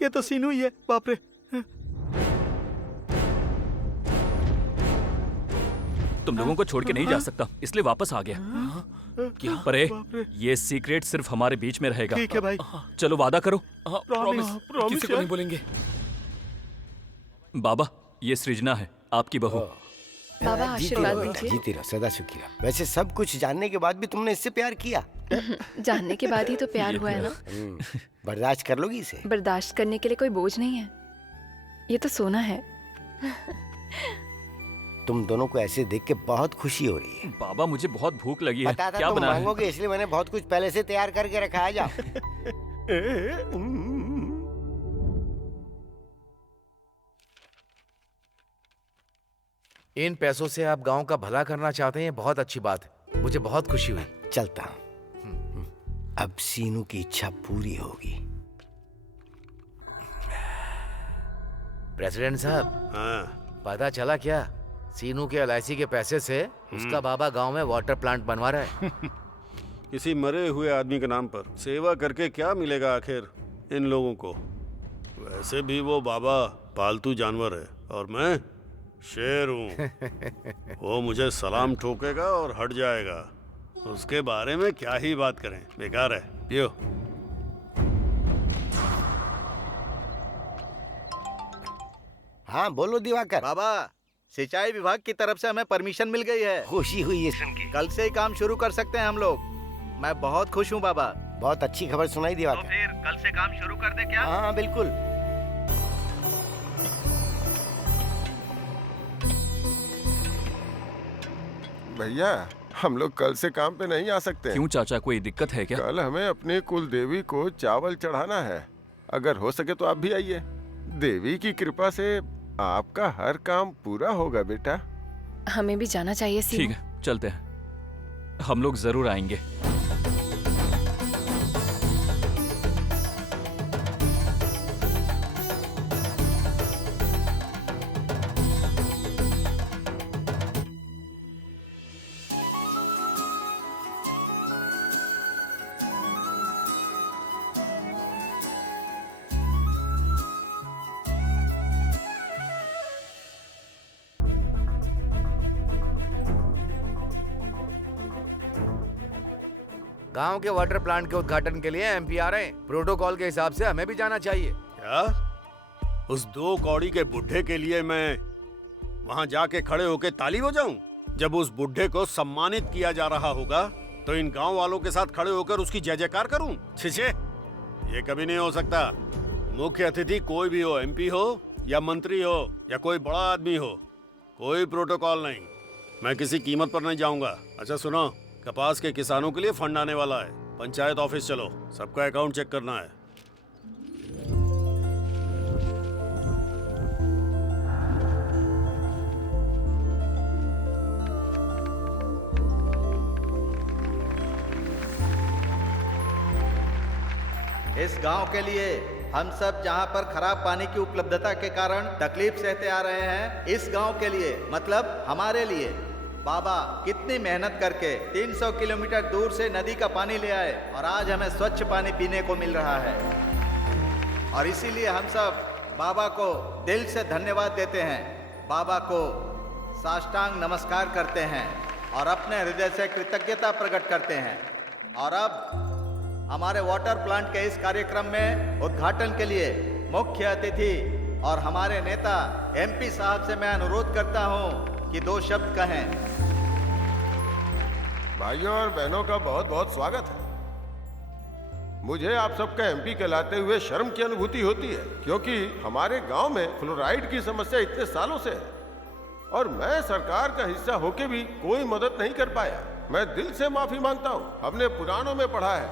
ये तो सीनू ही है। बाप रे। तुम लोगों को छोड़ के नहीं जा सकता, इसलिए वापस आ गया। क्या? पर ये सीक्रेट सिर्फ हमारे बीच में रहेगा। ठीक है भाई। चलो वादा करो। प्रॉमिस, किसी को नहीं बोलेंगे। बाबा, ये सृजना है, आपकी बहू। बाबा आशीर्वाद दीजिए। जीती रहो, सदा सुखी रहो। वैसे सब कुछ जानने के बाद भी तुमने इससे प्यार किया? जानने के बाद ही तो प्यार हुआ है ना। बर्दाश्त कर लोगी इसे? बर्दाश्त करने के लिए कोई बोझ नहीं है, ये तो सोना है। तुम दोनों को ऐसे देख के बहुत खुशी हो रही है। बाबा, मुझे बहुत भूख लगी है। पता था क्या तुम बना है? मांगोगे, इसलिए मैंने बहुत कुछ पहले से तैयार करके रखा है। जाओ। इन पैसों से आप गांव का भला करना चाहते हैं, बहुत अच्छी बात है। मुझे बहुत खुशी हुई। चलता हूँ। अब सीनू की इच्छा पूरी होगी। प्रेसिडेंट साहब, पता चला क्या? सीनू के LIC के पैसे से उसका बाबा गांव में वाटर प्लांट बनवा रहा है। किसी मरे हुए आदमी के नाम पर सेवा करके क्या मिलेगा आखिर इन लोगों को? वैसे भी वो बाबा पालतू जानवर है और मैं शेर हूँ। वो मुझे सलाम ठोकेगा और हट जाएगा। उसके बारे में क्या ही बात करें, बेकार है। पियो। हाँ बोलो दिवाकर। बाबा, सिंचाई विभाग की तरफ से हमें परमिशन मिल गई है। खुशी हुई है सुन के। कल से ही काम शुरू कर सकते हैं हम लोग। मैं बहुत खुश हूँ बाबा। बहुत अच्छी खबर सुनाई दिवाकर। तो फिर कल से काम शुरू कर दे क्या? हाँ बिल्कुल। भैया, हम लोग कल से काम पे नहीं आ सकते। क्यों चाचा, कोई दिक्कत है क्या? कल हमें अपनी कुल देवी को चावल चढ़ाना है। अगर हो सके तो आप भी आइए। देवी की कृपा से आपका हर काम पूरा होगा बेटा। हमें भी जाना चाहिए। ठीक है, चलते हैं। हम लोग जरूर आएंगे। गांव के वाटर प्लांट के उद्घाटन के लिए MP आ रहे हैं। प्रोटोकॉल के हिसाब से हमें भी जाना चाहिए। क्या? उस 2 कौड़ी के बुढ़े के लिए मैं वहां जाके खड़े होके ताली बजाऊं? जब उस बुढ़े को सम्मानित किया जा रहा होगा तो इन गांव वालों के साथ खड़े होकर उसकी जय जयकार करूं? छिछे, ये कभी नहीं हो सकता। मुख्य अतिथि कोई भी हो, MP हो या मंत्री हो या कोई बड़ा आदमी हो, कोई प्रोटोकॉल नहीं। मैं किसी कीमत पर नहीं जाऊंगा। अच्छा सुनो, कपास के किसानों के लिए फंड आने वाला है। पंचायत ऑफिस चलो, सबका अकाउंट चेक करना है। इस गांव के लिए हम सब जहां पर खराब पानी की उपलब्धता के कारण तकलीफ सहते आ रहे हैं, इस गांव के लिए मतलब हमारे लिए बाबा कितनी मेहनत करके 300 किलोमीटर दूर से नदी का पानी ले आए और आज हमें स्वच्छ पानी पीने को मिल रहा है। और इसीलिए हम सब बाबा को दिल से धन्यवाद देते हैं, बाबा को साष्टांग नमस्कार करते हैं और अपने हृदय से कृतज्ञता प्रकट करते हैं। और अब हमारे वाटर प्लांट के इस कार्यक्रम में उद्घाटन के लिए मुख्य अतिथि और हमारे नेता एमपी साहब से मैं अनुरोध करता हूं कि 2 शब्द कहें। भाइयों और बहनों का बहुत बहुत स्वागत है। मुझे आप सबका एमपी कहलाते हुए शर्म की अनुभूति होती है, क्योंकि हमारे गांव में फ्लोराइड की समस्या इतने सालों से है और मैं सरकार का हिस्सा होके भी कोई मदद नहीं कर पाया। मैं दिल से माफी मांगता हूं। हमने पुराणों में पढ़ा है,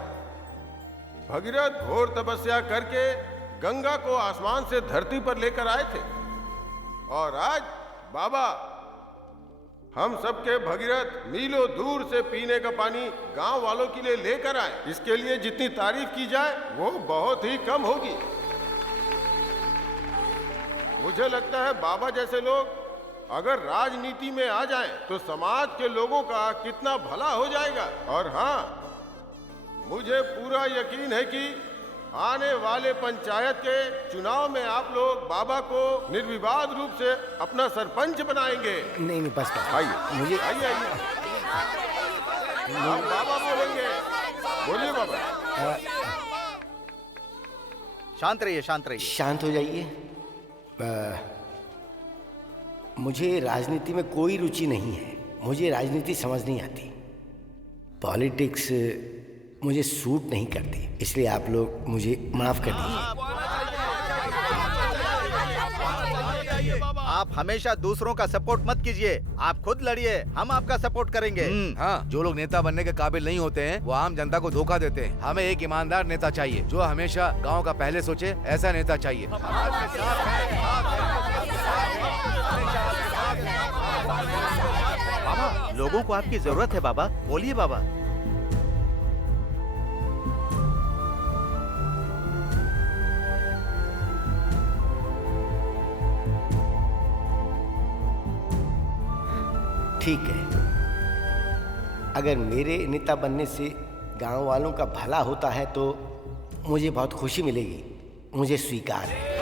भगीरथ घोर तपस्या करके गंगा को आसमान से धरती पर लेकर आए थे और आज बाबा हम सबके भगीरथ मीलों दूर से पीने का पानी गांव वालों के लिए लेकर आए। इसके लिए जितनी तारीफ की जाए वो बहुत ही कम होगी। मुझे लगता है बाबा जैसे लोग अगर राजनीति में आ जाएं तो समाज के लोगों का कितना भला हो जाएगा। और हाँ, मुझे पूरा यकीन है कि आने वाले पंचायत के चुनाव में आप लोग बाबा को निर्विवाद रूप से अपना सरपंच बनाएंगे। नहीं बस आइए मुझे आइए आप बाबा बोलेंगे। बोलिए बाबा। शांत रहिए, शांत रहिए। शांत हो जाइए। मुझे राजनीति में कोई रुचि नहीं है, मुझे राजनीति समझ नहीं आती, पॉलिटिक्स मुझे सूट नहीं करती, इसलिए आप लोग मुझे माफ कर दीजिए। आप हमेशा दूसरों का सपोर्ट मत कीजिए, आप खुद लड़िए, हम आपका सपोर्ट करेंगे। हाँ, जो लोग नेता बनने के काबिल नहीं होते हैं वो आम जनता को धोखा देते हैं। हमें एक ईमानदार नेता चाहिए जो हमेशा गांव का पहले सोचे, ऐसा नेता चाहिए। बाबा, लोगों को आपकी जरूरत है बाबा, बोलिए बाबा। ठीक है, अगर मेरे नेता बनने से गांव वालों का भला होता है तो मुझे बहुत खुशी मिलेगी, मुझे स्वीकार है।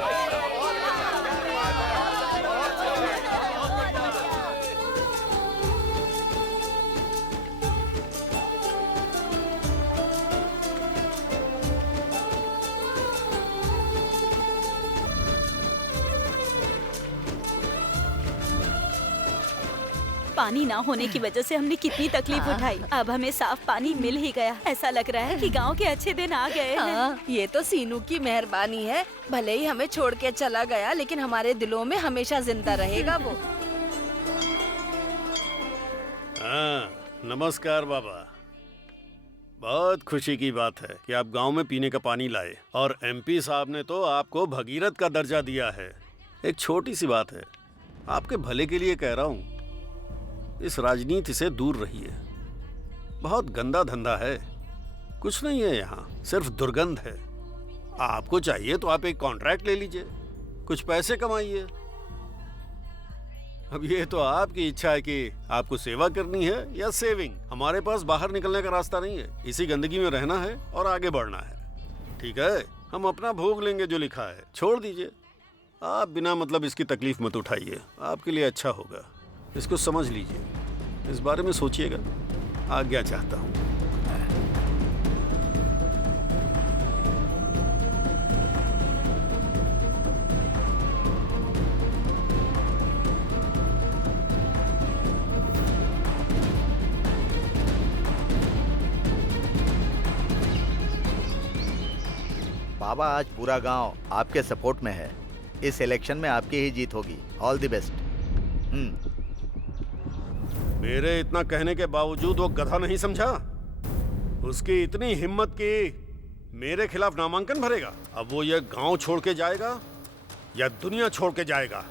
पानी ना होने की वजह से हमने कितनी तकलीफ उठाई, अब हमें साफ पानी मिल ही गया। ऐसा लग रहा है कि गांव के अच्छे दिन आ गए हैं। हाँ, ये तो सीनू की मेहरबानी है। भले ही हमें छोड़ के चला गया, लेकिन हमारे दिलों में हमेशा जिंदा रहेगा वो। हाँ, नमस्कार बाबा। बहुत खुशी की बात है कि आप गांव में पीने का पानी लाए और एमपी साहब ने तो आपको भगीरथ का दर्जा दिया है। एक छोटी सी बात है, आपके भले के लिए कह रहा हूँ, इस राजनीति से दूर रहिए। बहुत गंदा धंधा है, कुछ नहीं है यहाँ, सिर्फ दुर्गंध है। आपको चाहिए तो आप एक कॉन्ट्रैक्ट ले लीजिए, कुछ पैसे कमाइए। अब ये तो आपकी इच्छा है कि आपको सेवा करनी है या सेविंग। हमारे पास बाहर निकलने का रास्ता नहीं है, इसी गंदगी में रहना है और आगे बढ़ना है। ठीक है, हम अपना भोग लेंगे जो लिखा है, छोड़ दीजिए। आप बिना मतलब इसकी तकलीफ मत उठाइए, आपके लिए अच्छा होगा। इसको समझ लीजिए, इस बारे में सोचिएगा। आज्ञा चाहता हूँ। बाबा, आज पूरा गांव आपके सपोर्ट में है। इस इलेक्शन में आपकी ही जीत होगी। All the best. मेरे इतना कहने के बावजूद वो गधा नहीं समझा। उसकी इतनी हिम्मत कि मेरे खिलाफ नामांकन भरेगा। अब वो ये गांव छोड़ के जाएगा या दुनिया छोड़ के जाएगा,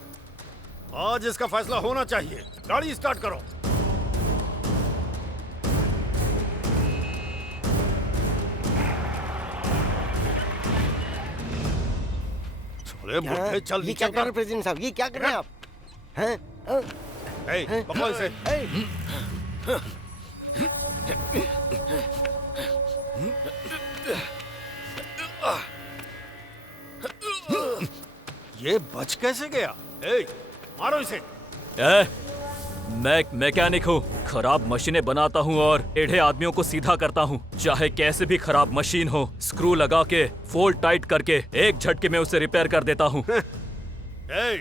आज इसका फैसला होना चाहिए। गाड़ी स्टार्ट करो। अरे बुढ़े, चल ये नीचे क्या कर रहे उतर। हैं प्रेसिडेंट साहब? ये क्या कर रहे हैं आप? हैं? ए, पकड़ो इसे। ये बच कैसे गया? ए, मारो इसे। मैं एक मैकेनिक हूँ, खराब मशीनें बनाता हूँ और टेढ़े आदमियों को सीधा करता हूँ। चाहे कैसे भी खराब मशीन हो, स्क्रू लगा के फोल्ड टाइट करके एक झटके में उसे रिपेयर कर देता हूँ। ए,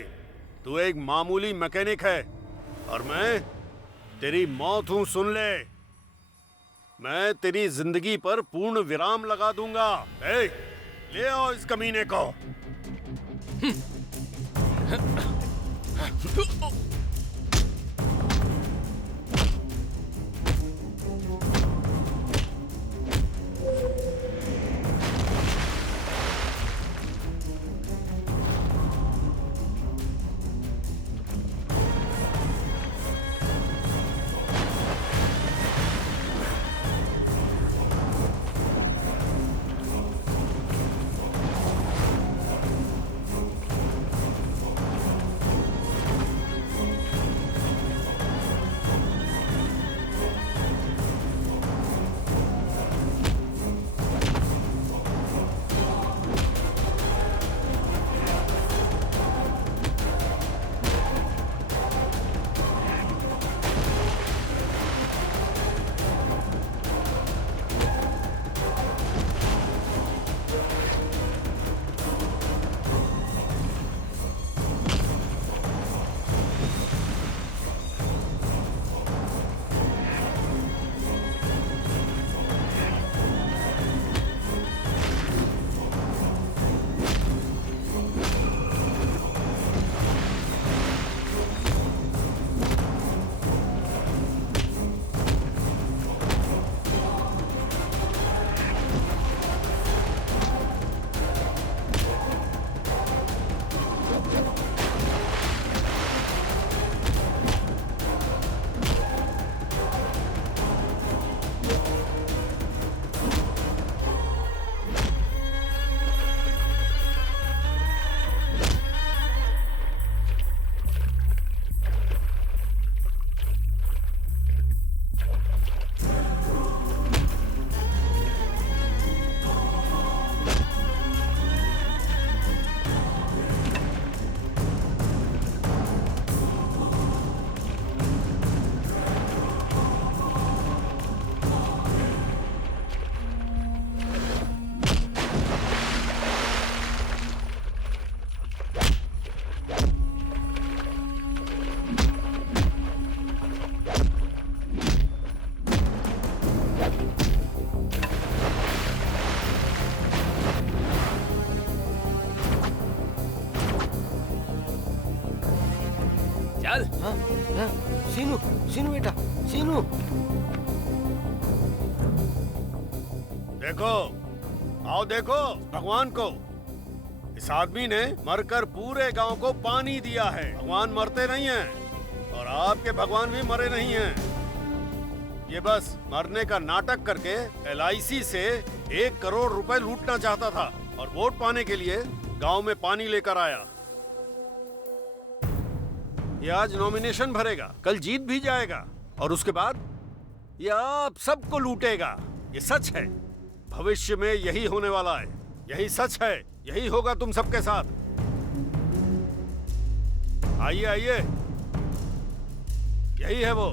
तू एक मामूली मैकेनिक है और मैं तेरी मौत हूँ, सुन ले। मैं तेरी जिंदगी पर पूर्ण विराम लगा दूंगा। ए, ले आओ इस कमीने को। चल। सीनू, सीनू बेटा, सीनू। देखो, आओ देखो भगवान को। इस आदमी ने मरकर पूरे गांव को पानी दिया है। भगवान मरते नहीं हैं और आपके भगवान भी मरे नहीं हैं। ये बस मरने का नाटक करके LIC से 1 करोड़ रुपए लूटना चाहता था और वोट पाने के लिए गांव में पानी लेकर आया। ये आज नॉमिनेशन भरेगा, कल जीत भी जाएगा और उसके बाद ये आप सबको लूटेगा। ये सच है, भविष्य में यही होने वाला है। यही सच है, यही होगा तुम सबके साथ। आइए आइए, यही है वो।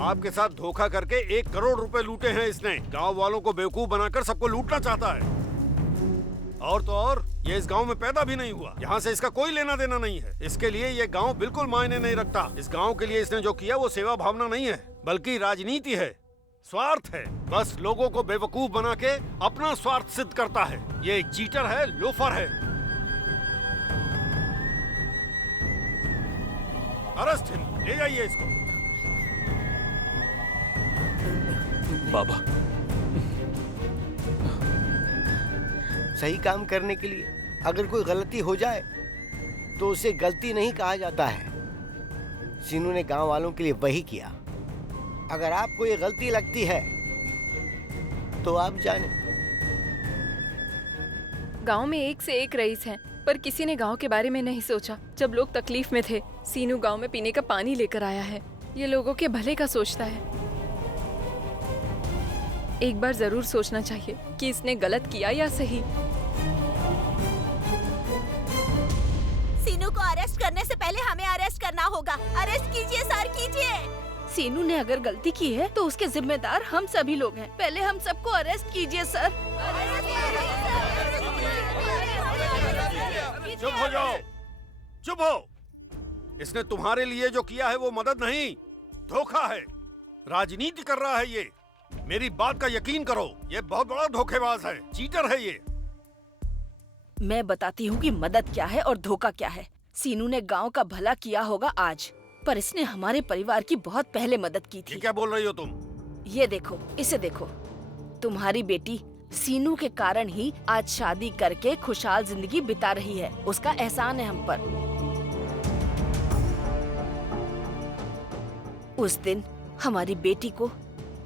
आपके साथ धोखा करके 1 करोड़ रुपए लूटे हैं इसने। गांव वालों को बेवकूफ बनाकर सबको लूटना चाहता है। और तो और ये इस गांव में पैदा भी नहीं हुआ, यहाँ से इसका कोई लेना देना नहीं है। इसके लिए ये गांव बिल्कुल मायने नहीं रखता। इस गांव के लिए इसने जो किया वो सेवा भावना नहीं है, बल्कि राजनीति है, स्वार्थ है। बस लोगों को बेवकूफ बना के अपना स्वार्थ सिद्ध करता है। ये एक चीटर है, लोफर है। अरेस्ट हिम, ले जाइए इसको। बाबा, सही काम करने के लिए अगर कोई गलती हो जाए तो उसे गलती नहीं कहा जाता है। सीनू ने गांव वालों के लिए वही किया। अगर आपको ये गलती लगती है तो आप जाने। गांव में एक से एक रईस हैं, पर किसी ने गांव के बारे में नहीं सोचा। जब लोग तकलीफ में थे, सीनू गांव में पीने का पानी लेकर आया है। ये लोगों के भले का सोचता है। एक बार जरूर सोचना चाहिए कि इसने गलत किया या सही। सीनू को अरेस्ट करने से पहले हमें अरेस्ट करना होगा। अरेस्ट कीजिए सर, कीजिए। सीनू ने अगर गलती की है तो उसके जिम्मेदार हम सभी लोग हैं। पहले हम सबको अरेस्ट कीजिए सर। चुप हो जाओ, चुप हो। इसने तुम्हारे लिए जो किया है वो मदद नहीं, धोखा है। राजनीति कर रहा है ये। मेरी बात का यकीन करो, ये बहुत बड़ा धोखेबाज है, चीटर है ये। मैं बताती हूँ कि मदद क्या है और धोखा क्या है। सीनू ने गांव का भला किया होगा आज, पर इसने हमारे परिवार की बहुत पहले मदद की थी। ये क्या बोल रही हो तुम? ये देखो, इसे देखो। तुम्हारी बेटी सीनू के कारण ही आज शादी करके खुशहाल जिंदगी बिता रही है। उसका एहसान है हम पर। उस दिन हमारी बेटी को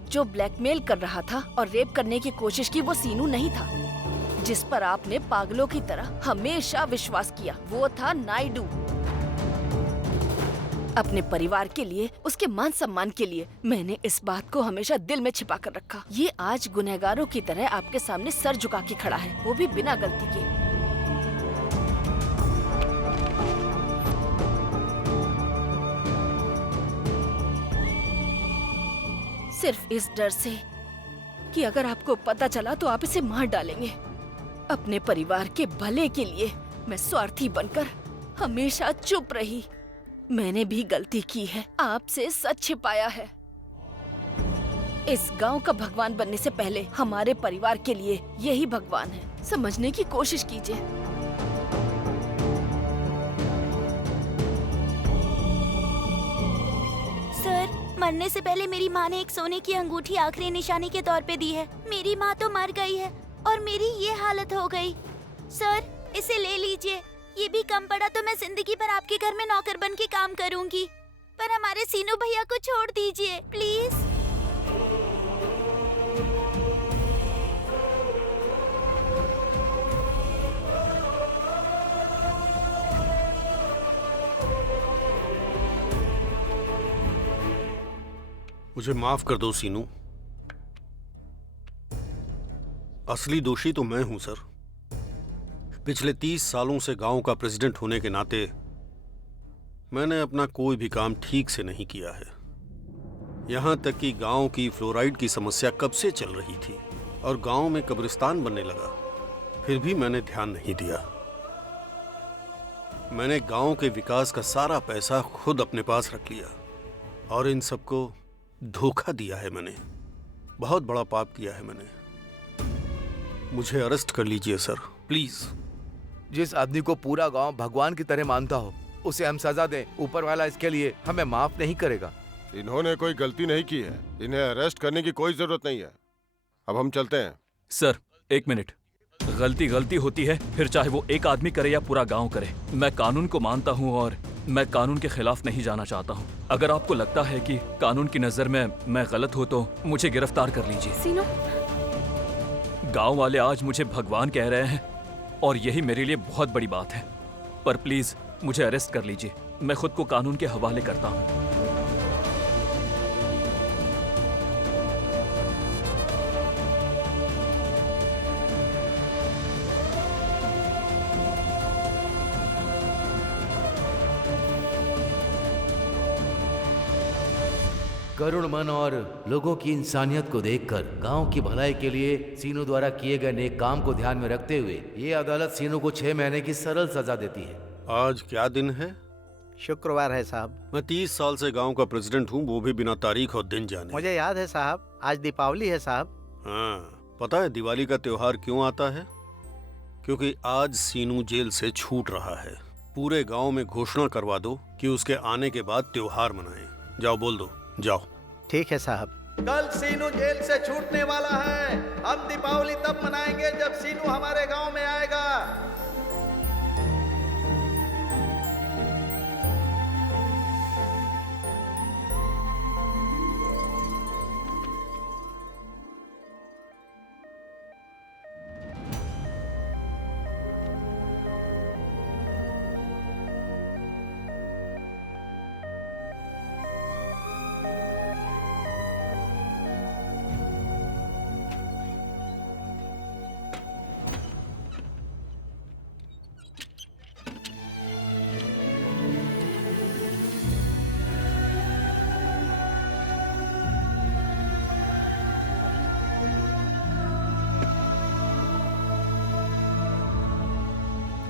जो ब्लैकमेल कर रहा था और रेप करने की कोशिश की, वो सीनू नहीं था, जिस पर आपने पागलों की तरह हमेशा विश्वास किया। वो था नायडू। अपने परिवार के लिए, उसके मान सम्मान के लिए मैंने इस बात को हमेशा दिल में छिपा कर रखा। ये आज गुनहगारों की तरह आपके सामने सर झुका के खड़ा है, वो भी बिना गलती के। सिर्फ इस डर से कि अगर आपको पता चला तो आप इसे मार डालेंगे। अपने परिवार के भले के लिए मैं स्वार्थी बनकर हमेशा चुप रही। मैंने भी गलती की है, आपसे सच छिपाया है। इस गांव का भगवान बनने से पहले हमारे परिवार के लिए यही भगवान है। समझने की कोशिश कीजिए। सर, मरने से पहले मेरी माँ ने एक सोने की अंगूठी आखिरी निशानी के तौर पे दी है। मेरी माँ तो मर गई है और मेरी ये हालत हो गई। सर, इसे ले लीजिए। ये भी कम पड़ा तो मैं जिंदगी भर आपके घर में नौकर बन के काम करूंगी। पर हमारे सीनू भैया को छोड़ दीजिए प्लीज। मुझे माफ कर दो सीनू। असली दोषी तो मैं हूं सर। पिछले 30 सालों से गांव का प्रेसिडेंट होने के नाते मैंने अपना कोई भी काम ठीक से नहीं किया है। यहां तक कि गांव की फ्लोराइड की समस्या कब से चल रही थी और गांव में कब्रिस्तान बनने लगा, फिर भी मैंने ध्यान नहीं दिया। मैंने गांव के विकास का सारा पैसा खुद अपने पास रख लिया और इन सबको धोखा दिया है मैंने। बहुत बड़ा पाप किया है मैंने। मुझे अरेस्ट कर लीजिए सर, प्लीज। जिस आदमी को पूरा गांव भगवान की तरह मानता हो, उसे हम सजा दें, ऊपर वाला इसके लिए हमें माफ नहीं करेगा। इन्होंने कोई गलती नहीं की है, इन्हें अरेस्ट करने की कोई जरूरत नहीं है। अब हम चलते हैं। सर, एक मिनट। गलती गलती होती है, फिर चाहे वो एक आदमी करे या पूरा गांव करे। मैं कानून को मानता हूँ और मैं कानून के खिलाफ नहीं जाना चाहता हूँ। अगर आपको लगता है कि कानून की नजर में मैं गलत हो तो मुझे गिरफ्तार कर लीजिए। सीनू, गांव वाले आज मुझे भगवान कह रहे हैं और यही मेरे लिए बहुत बड़ी बात है। पर प्लीज मुझे अरेस्ट कर लीजिए। मैं खुद को कानून के हवाले करता हूँ। करुण मन और लोगों की इंसानियत को देखकर गांव की भलाई के लिए सीनू द्वारा किए गए नेक काम को ध्यान में रखते हुए ये अदालत सीनू को 6 महीने की सरल सजा देती है। आज क्या दिन है? शुक्रवार है साहब। मैं 30 साल से गांव का प्रेसिडेंट हूँ, वो भी बिना तारीख और दिन जाने। मुझे याद है साहब, आज दीपावली है साहब। हाँ, पता है दिवाली का त्योहार क्यों आता है? क्योंकि आज सीनू जेल से छूट रहा है। पूरे गांव में घोषणा करवा दो कि उसके आने के बाद त्योहार मनाएं। जाओ, बोल दो, जाओ। ठीक है साहब। कल सीनू जेल से छूटने वाला है। हम दीपावली तब मनाएंगे जब सीनू हमारे गांव में आएगा।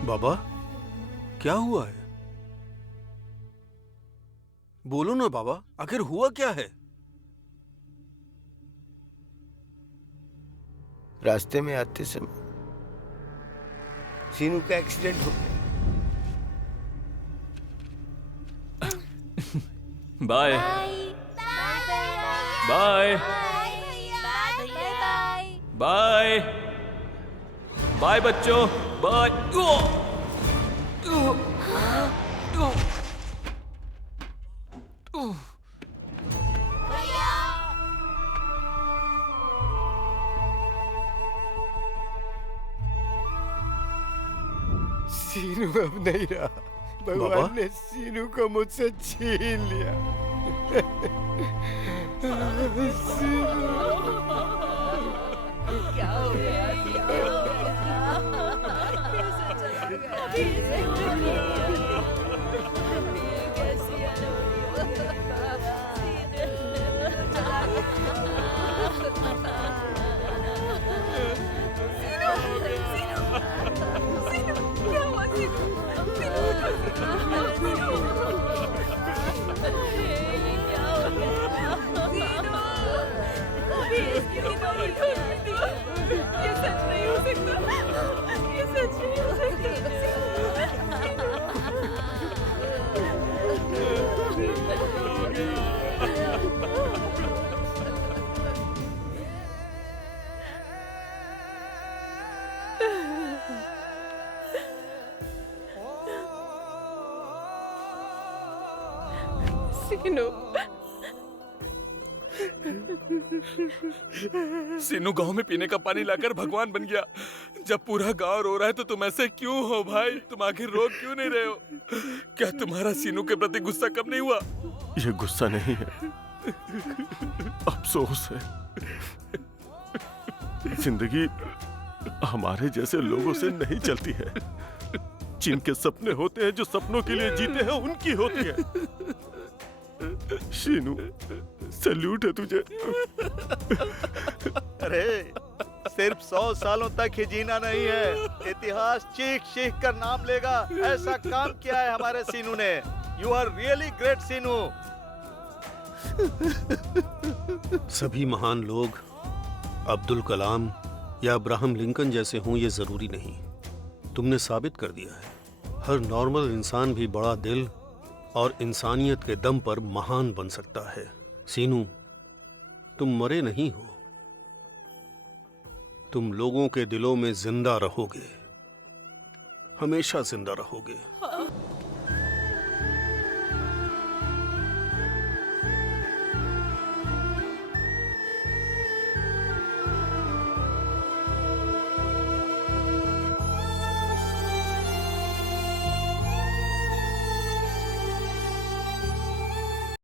बाबा, क्या हुआ है? बोलो ना बाबा, आखिर हुआ क्या है? रास्ते में आते समय सीनू का एक्सीडेंट हो गया। बाय बाय बाय बाय बच्चों, बाय। सीनू अब नहीं रहा। भगवान ने सीनू को मुझसे छीन लिया। क्या हो गया? ये सच नहीं हो सकता। ये सच नहीं हो सीनू, सीनू गांव में पीने का पानी लाकर भगवान बन गया। जब पूरा गांव रो रहा है तो तुम ऐसे क्यों हो भाई? तुम आखिर रो क्यों नहीं रहे हो? क्या तुम्हारा सीनू के प्रति गुस्सा कम नहीं हुआ? ये गुस्सा नहीं है, अफसोस है। जिंदगी हमारे जैसे लोगों से नहीं चलती है। जिनके सपने होते हैं, जो सपनों के लिए जीते हैं, उनकी होती है। शीनू, सैल्यूट है तुझे। अरे सिर्फ 100 सालों तक ही जीना नहीं है, इतिहास चीख चीख कर नाम लेगा। ऐसा काम किया है हमारे सीनू ने। यू आर रियली ग्रेट सीनू। सभी महान लोग अब्दुल कलाम या अब्राहम लिंकन जैसे हों ये जरूरी नहीं। तुमने साबित कर दिया है हर नॉर्मल इंसान भी बड़ा दिल और इंसानियत के दम पर महान बन सकता है। सीनू, तुम मरे नहीं हो, तुम लोगों के दिलों में जिंदा रहोगे, हमेशा जिंदा रहोगे।